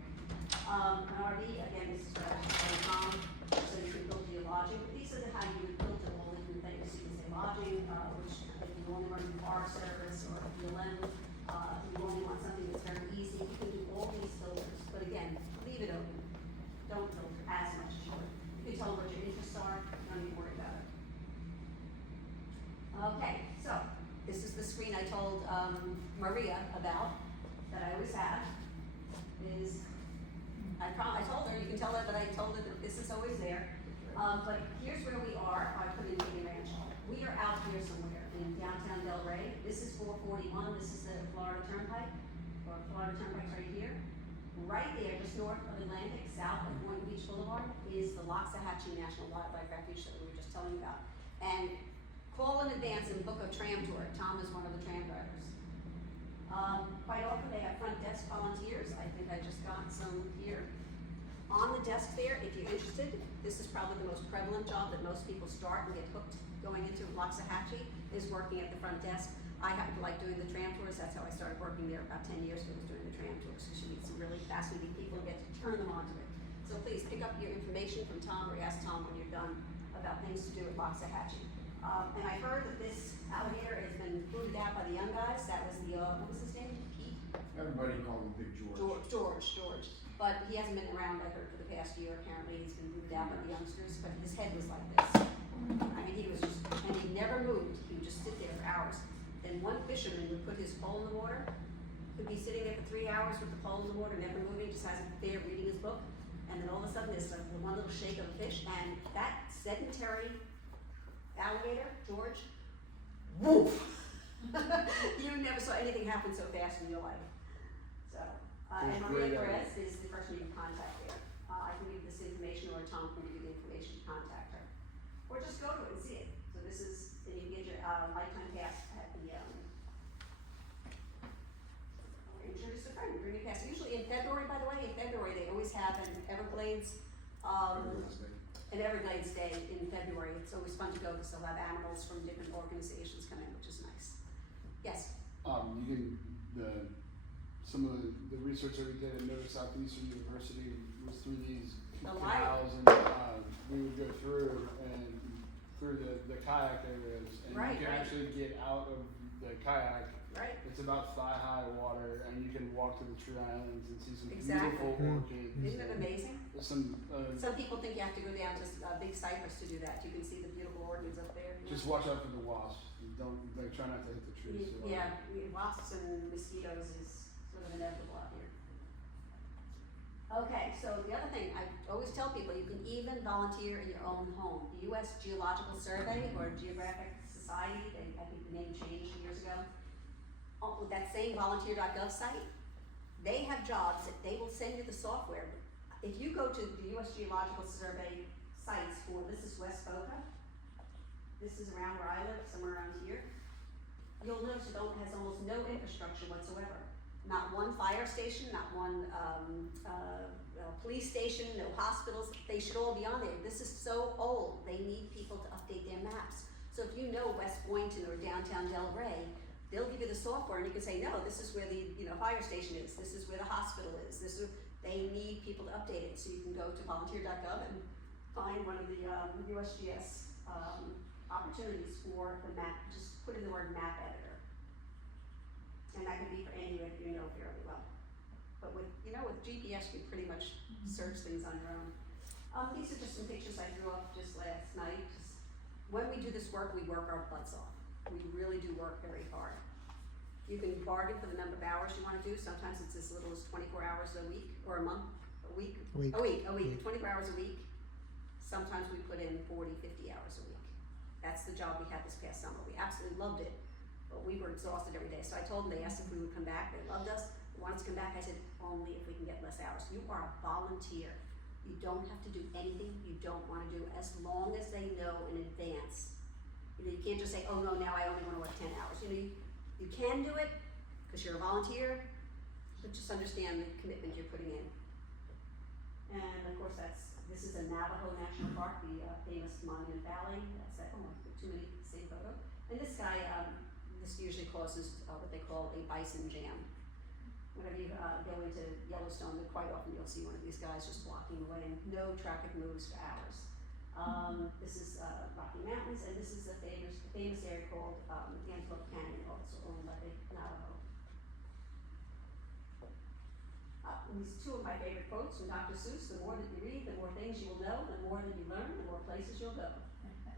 An RV, again, this is Tom, so you can filter your lodging. These are how you would filter all different things. You can say lodging, which if you only want car service or BLM, you only want something that's very easy. You can do all these filters, but again, leave it open. Don't filter as much as you would. You can tell what your interests are, don't even worry about it. Okay, so this is the screen I told Maria about, that I always have. I told her, you can tell her, but I told her that this is always there. But here's where we are. I put in Indian Ranch. We are out here somewhere in downtown Delray. This is 441. This is the Florida Turnpike, or Florida Turnpike right here. Right there, just north of Atlantic, south of Boynton Beach Boulevard, is the Loxahatchee National Wildlife Refuge that we were just telling you about. And call in advance and book a tram tour. Tom is one of the tram drivers. Quite often they have front desk volunteers. I think I just got some here. On the desk there, if you're interested, this is probably the most prevalent job that most people start and get hooked going into Loxahatchee, is working at the front desk. I happen to like doing the tram tours. That's how I started working there about 10 years ago, was doing the tram tours, because you meet some really fascinating people and get to turn them onto it. So please pick up your information from Tom, or ask Tom when you're done about things to do at Loxahatchee. And I heard that this alligator has been booted out by the young guys. That was the, what was his name? Pete? Everybody called him Big George. George. But he hasn't been around, I heard, for the past year. Apparently he's been booted out by the youngsters, but his head was like this. I mean, he was just, and he never moved. He would just sit there for hours. Then one fisherman would put his pole in the water, could be sitting there for 3 hours with the pole in the water, never moving, just has it there reading his book. And then all of a sudden there's like one little shake of a fish, and that sedentary alligator, George, woof! You never saw anything happen so fast in your life. So, and Maria Perez is the person you can contact there. I can give you this information, or Tom can give you the information to contact her. Or just go to it and see it. So this is, and you can get your lifetime pass at the, introduce a friend, bring your pass. Usually in February, by the way, in February, they always have an Everglades, an Everglades Day in February. It's always fun to go, because they'll have animals from different organizations come in, which is nice. Yes? You can, some of the research that we did at Nova Southeastern University was through these The canals, and we would go through the kayak areas, and Right, you can right. actually get out of the kayak. Right? It's about thigh high water, and you can walk to the tree islands and see some Exactly. beautiful orchids. Isn't it amazing? Some Some people think you have to go down to Big Cypress to do that. You can see the beautiful orchids up there. You know? just watch out for the wasps. Don't try not to hit the trees. Yeah, wasps and mosquitoes is sort of inevitable out here. Okay, so the other thing, I always tell people, you can even volunteer in your own home. The U.S. Geological Survey, or Geographic Society, I think the name changed years ago, with that same volunteer.gov site, they have jobs that they will send you the software. If you go to the U.S. Geological Survey sites for, this is West Boca, this is around where I live, somewhere around here, you'll notice it has almost no infrastructure whatsoever. Not one fire station, not one police station, no hospitals. They should all be on there. This is so old. They need people to update their maps. So if you know West Boynton or downtown Delray, they'll give you the software, and you can say, no, this is where the fire station is. This is where the hospital is. They need people to update it. So you can go to volunteer.gov and find one of the USGS opportunities for the map. Just put in the word map editor. And that can be for anywhere that you know fairly well. But with GPS, you pretty much search things on your own. These are just some pictures I drew up just last night. When we do this work, we work our butts off. We really do work very hard. You can bargain for the number of hours you want to do. Sometimes it's as little as 24 hours a week, or a month, a week, 24 hours a week. Sometimes we put in 40, 50 hours a week. That's the job we had this past summer. We absolutely loved it, but we were exhausted every day. So I told them, they asked if we would come back. They loved us. They wanted to come back. I said, only if we can get less hours. You are a volunteer. You don't have to do anything you don't want to do, as long as they know in advance. You can't just say, oh no, now I only want to work 10 hours. You can do it because you're a volunteer, but just understand the commitment you're putting in. And of course, this is a Navajo National Park, the famous Monument Valley. That's that. Oh, too many same photo. And this guy, this usually causes what they call a bison jam. Whenever you go into Yellowstone, quite often you'll see one of these guys just blocking the way, and no traffic moves for hours. This is Rocky Mountains, and this is a famous area called Antelope Canyon, also owned by the Navajo. These are two of my favorite quotes from Dr. Seuss: the more that you read, the more things you will know, the more that you learn, the more places you'll go.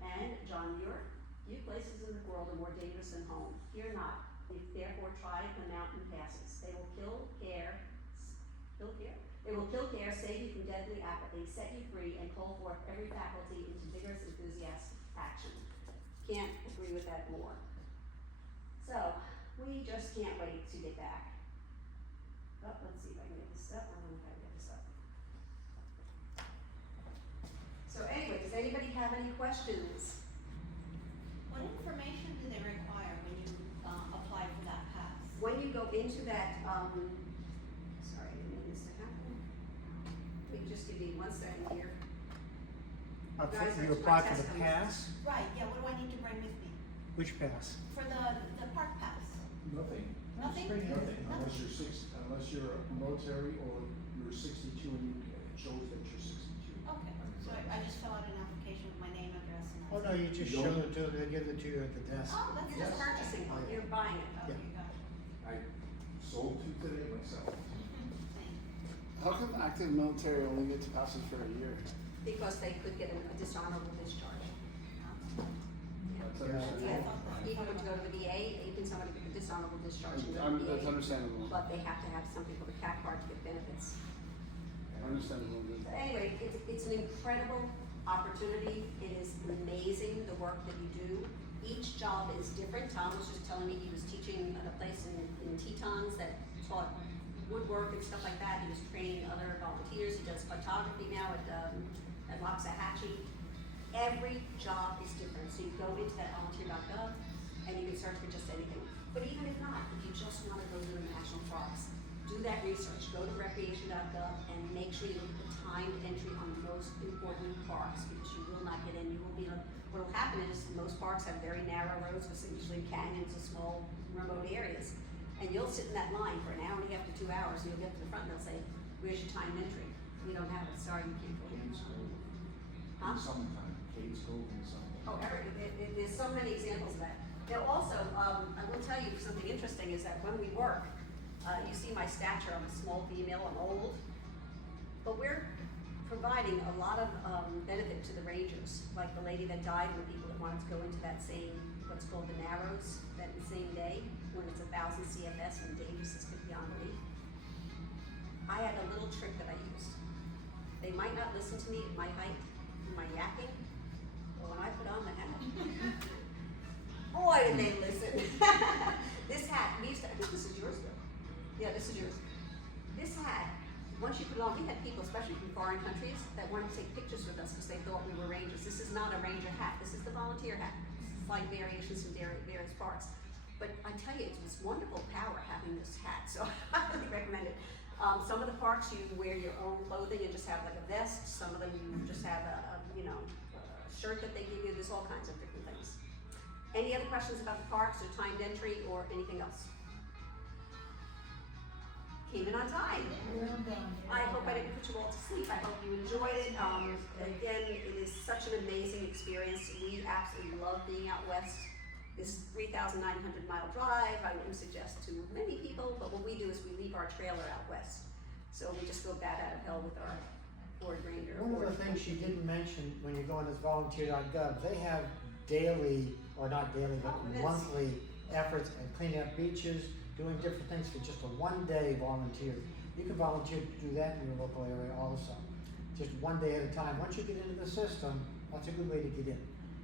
And John Muir: few places in the world are more dangerous than home. Fear not, therefore try the mountain passes. They will They will kill care, save you from deadly apathy, set you free, and call forth every faculty into vigorous, enthusiastic action. Can't agree with that more. So, we just can't wait to get back. Oh, let's see if I can get this up. I don't know if I can get this up. So anyway, does anybody have any questions? What information do they require when you apply for that pass? When you go go into that, sorry, I didn't mean this to happen. We can just give me 1 second here. Guys, You that's apply my for the testimony. pass? Right, yeah, what do I need to bring with me? Which pass? For the park pass? Nothing, Nothing? nothing, unless you're a military or you're 62 and it shows that you're 62. Okay, so I just fill out an application with my name, address, and Oh, no, you just You show don't- it to, they give it to you at the desk. Oh, that's You're just just purchasing one, you're buying it. Okay, gotcha. I sold 2 today myself. Thanks. How come active military only gets passes for a year? Because they could get a dishonorable discharge. That's Yeah. understandable. Yeah, even when you go to the VA, even somebody with a dishonorable discharge can go to the That's VA. understandable. But they have to have something called a CAC card to get benefits. Understandable. But anyway, it's an incredible opportunity. It is amazing, the work that you do. Each job is different. Tom was just telling me he was teaching at a place in Tetons that taught woodwork and stuff like that. He was training other volunteers. He does photography now at Loxahatchee. Every job is different. So you go into that volunteer.gov and you can search for just anything. But even if not, if you just want to go to the national parks, do that research. Go to recreation.gov and make sure you look at the timed entry on the most important parks, because you will not get in. You will be like, what will happen is most parks have very narrow roads with some usually canyons or small remote areas. And you'll sit in that line for an hour and a half to 2 hours, and you'll get to the front and they'll say, where's your timed entry? You don't have it, sorry, you can't go in. Cades Cove. Huh? In summertime, Cades Cove in the summertime. Oh, there's so many examples of that. Now also, I will tell you something interesting is that when we work, you see my stature, I'm a small female, I'm old, but we're providing a lot of benefit to the rangers, like the lady that died with people that wanted to go into that same, what's called the Narrows, that same day, when it's 1,000 CFS and dangerous as could be beyond belief. I had a little trick that I used. They might not listen to me at my height, and my yakking, but when I put on the hat, boy, did they listen. This hat, we used to, I think this is yours though. Yeah, this is yours. This hat, once you put it on, we had people, especially from foreign countries, that wanted to take pictures with us because they thought we were rangers. This is not a ranger hat, this is the volunteer hat. It's like variations from various parts. But I tell you, it's wonderful power having this hat, so I really recommend it. Some of the parks you wear your own clothing and just have like a vest. Some of them you just have a shirt that they give you. There's all kinds of different things. Any other questions about the parks or timed entry or anything else? Came in on time. I hope I didn't put you all to sleep. I hope you enjoyed it. Again, it is such an amazing experience. We absolutely love being out west. This 3,900-mile drive, I wouldn't suggest to many people, but what we do is we leave our trailer out west. So we just go bat out of hell with our Ford Ranger. One of the things she didn't mention when you go on this volunteer.gov, they have daily, or not daily, but Oh, it is. monthly efforts at cleaning up beaches, doing different things for just a one-day volunteer. You can volunteer to do that in your local area also, just one day at a time. Once you get into the system, that's a good way to get in.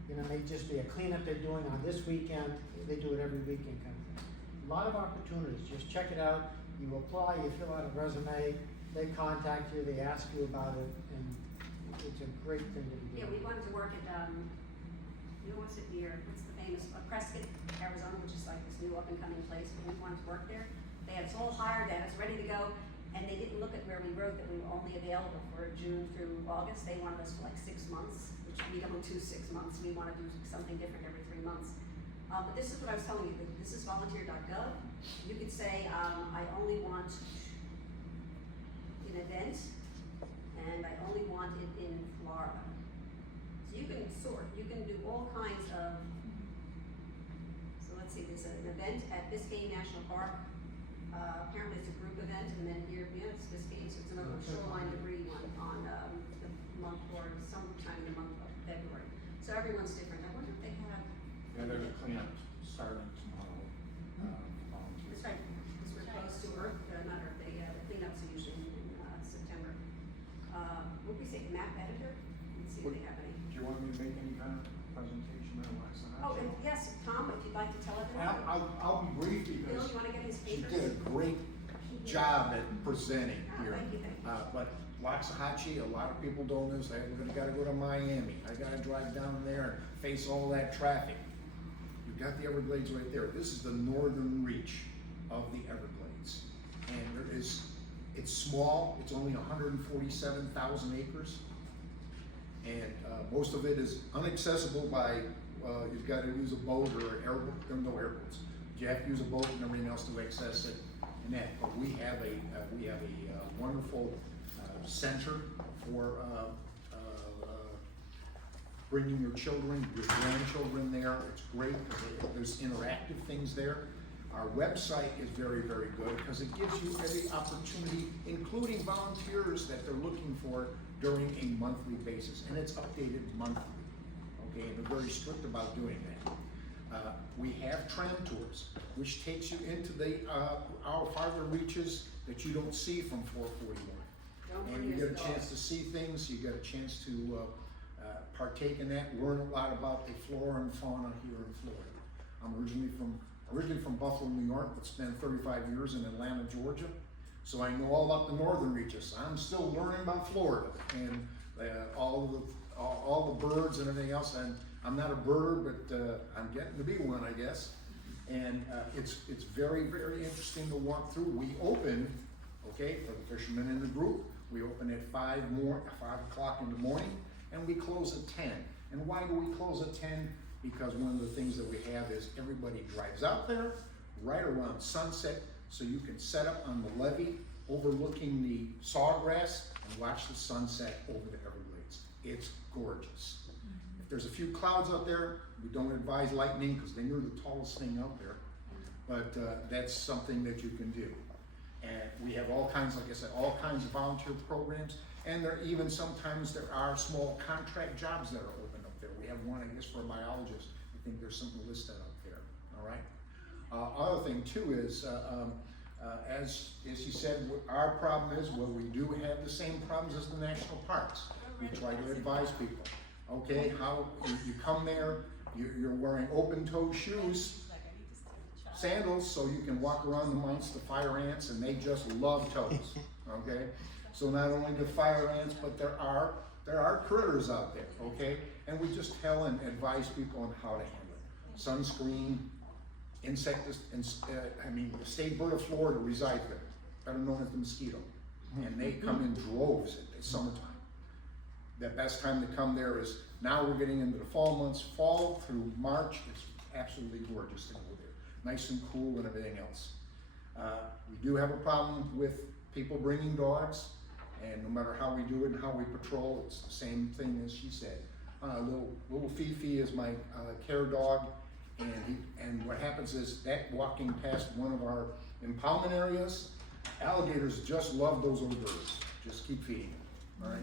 You know, may just be a cleanup they're doing on this weekend, they do it every weekend kind of thing. A lot of opportunities, just check it out, you apply, you fill out a resume, they contact you, they ask you about it, and it's a great thing to be Yeah, doing. we wanted to work at, what's it near, what's the famous, Prescott, Arizona, which is like this new up and coming place, but we wanted to work there. They had us all hired, they had us ready to go, and they didn't look at where we wrote that we were only available for June through August. They wanted us for like 6 months, which we don't do 6 months, we wanna do something different every 3 months. But this is what I was telling you, that this is volunteer.gov. You could say, I only want an event, and I only want it in Florida. So you can sort, you can do all kinds of, so let's see, there's an event at Biscayne National Park. Apparently it's a group event, and then here, yeah, it's Biscayne, so it's another shoreline debris one on, the month or sometime in the month of February. So everyone's different. I wonder if they have, Yeah, there's a cleanup starting tomorrow. it's right, because we're close to Earth, not Earth Day, the cleanups are usually in, September. What we say, map editor? Let's see if they have any. Do you want me to make any kind of presentation on Waxahachie? Oh, and yes, Tom, if you'd like to tell everyone. I'll be brief Bill, because you wanna get his she papers? did a great job at presenting Oh, here. thank you, thank you. But Waxahachie, a lot of people don't know, say, we're gonna gotta go to Miami, I gotta drive down there and face all that traffic. You've got the Everglades right there, this is the northern reach of the Everglades. And it's small, it's only 147,000 acres. And most of it is inaccessible by, you've got to use a boat or airboat. There are no airboats. You have to use a boat and everything else to access it and that. But we have a wonderful center for bringing your children, your grandchildren there. It's great because there's interactive things there. Our website is very, very good because it gives you every opportunity, including volunteers that they're looking for during a monthly basis, and it's updated monthly, okay, and they're very strict about doing that. We have tram tours, which takes you into the our farther reaches that you don't see from 441. And you get a chance to see things, you get a chance to partake in that, learn a lot about the flora and fauna here in Florida. I'm originally from Buffalo, New York, but spent 35 years in Atlanta, Georgia. So I know all about the northern reaches. I'm still learning about Florida and all the birds and everything else. And I'm not a birder, but I'm getting to be one, I guess. And it's very, very interesting to walk through. We open, okay, for the fishermen in the group, we open at 5 o'clock in the morning, and we close at 10. And why do we close at 10? Because one of the things that we have is everybody drives out there right around sunset, so you can set up on the levee overlooking the sawgrass and watch the sunset over the Everglades. It's gorgeous. If there's a few clouds out there, we don't advise lightning because then you're the tallest thing out there. But that's something that you can do. And we have all kinds, like I said, all kinds of volunteer programs. And sometimes there are small contract jobs that are open up there. We have one, I guess, for a biologist. I think there's something listed up there, all right? Other thing too is, as you said, our problem is, well, we do have the same problems as the national parks. We try to advise people, okay, how you come there, you're wearing open-toed shoes, sandals, so you can walk around amongst the fire ants, and they just love toes, okay? So not only the fire ants, but there are critters out there, okay? And we just tell and advise people on how to handle it. Sunscreen, the state bird of Florida resides there, better known as the mosquito. And they come in droves in the summertime. The best time to come there is, now we're getting into the fall months, fall through March. It's absolutely gorgeous to go there. Nice and cool and everything else. We do have a problem with people bringing dogs, and no matter how we do it and how we patrol, it's the same thing as she said. Little Fifi is my care dog, and what happens is that walking past one of our impoundment areas, alligators just love those little birds. Just keep feeding them, all right?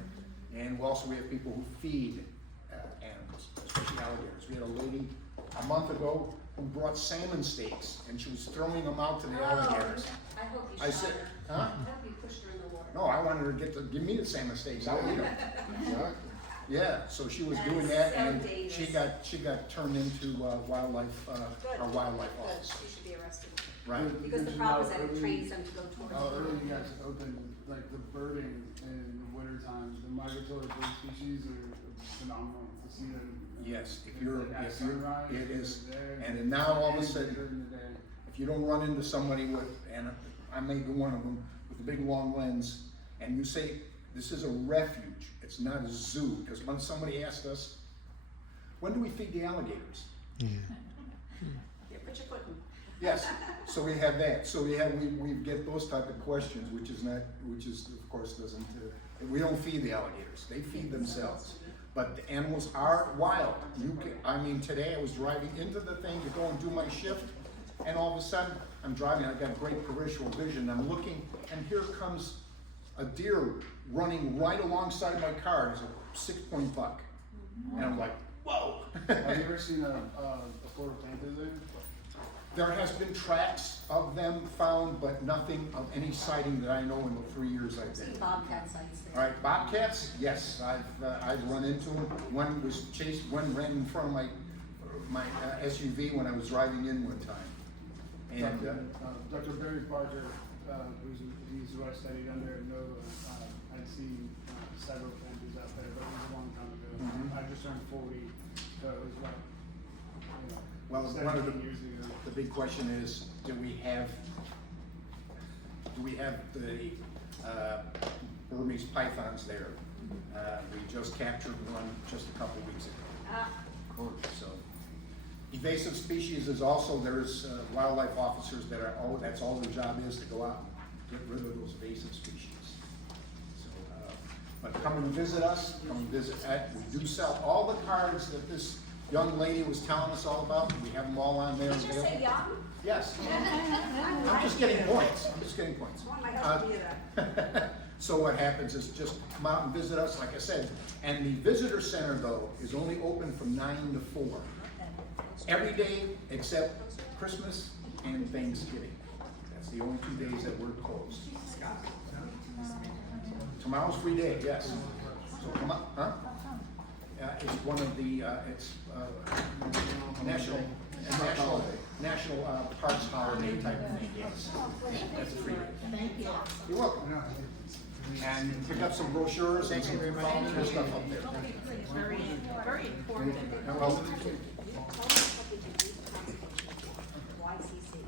And we have people who feed animals, especially alligators. We had a lady a month ago who brought salmon steaks, and she was throwing them out to the alligators. I hope you I shot said, her. huh? I hope you pushed her in the water. No, I wanted her to give me the salmon steaks. I'll eat them. Yeah, so she was doing that, So and dangerous. she got turned into wildlife, our wildlife Good, officer. she should be arrested. Right. Because the problem is that it trains them to go towards. Earlier you guys opened, like the birding in the winter time, the migratory bird species are phenomenal to see them. Yes, At sunrise, it is, there, and then now all of a and sudden, during the day. if you don't run into somebody with, and I may be one of them, with a big long lens, and you say, this is a refuge, it's not a zoo, because when somebody asked us, when do we feed the alligators? Yeah. Yeah, put your foot in. Yes, so we have that, so we get those type of questions, which is of course doesn't, we don't feed the alligators, they feed themselves. But the animals are wild. Today I was driving into the thing to go and do my shift, and all of a sudden, I'm driving, I got great peripheral vision, I'm looking, and here comes a deer running right alongside my car. It's a 6-point buck. And I'm like, whoa! Have you ever seen a Florida panther there? There has been tracks of them found, but nothing of any sighting that I know in the 3 years I've been. See bobcat sites there. All right, bobcats, yes, I've run into them. One ran in front of my SUV when I was driving in one time. And Dr. Barry Parker, he's who I studied under at Nova, I'd seen several panthers out there, but it was a long time ago. Mhm. I just turned 40, so it was like, Well, one of 17 years ago. the big question is, do we have we have the Burmese pythons there. We just captured one just a couple weeks ago. So, invasive species is also, there's wildlife officers that are, that's all their job is, to go out and get rid of those invasive species. So, but come and visit us, come and visit. We do sell all the cards that this young lady was telling us all about. We have them all on there. Did you just say young? Yes. I'm just getting points. I'm just getting points. I want my husband to do that. So what happens is just come out and visit us, like I said. And the visitor center, though, is only open from 9 to 4. Every day except Christmas and Thanksgiving. That's the only 2 days that we're closed. Tomorrow's free day, yes. So come up, huh? It's one of the, it's national parks holiday type of thing, yes. That's a free day. Thank you. You're welcome. And pick up some brochures and some stuff up there. Very, very important. Well,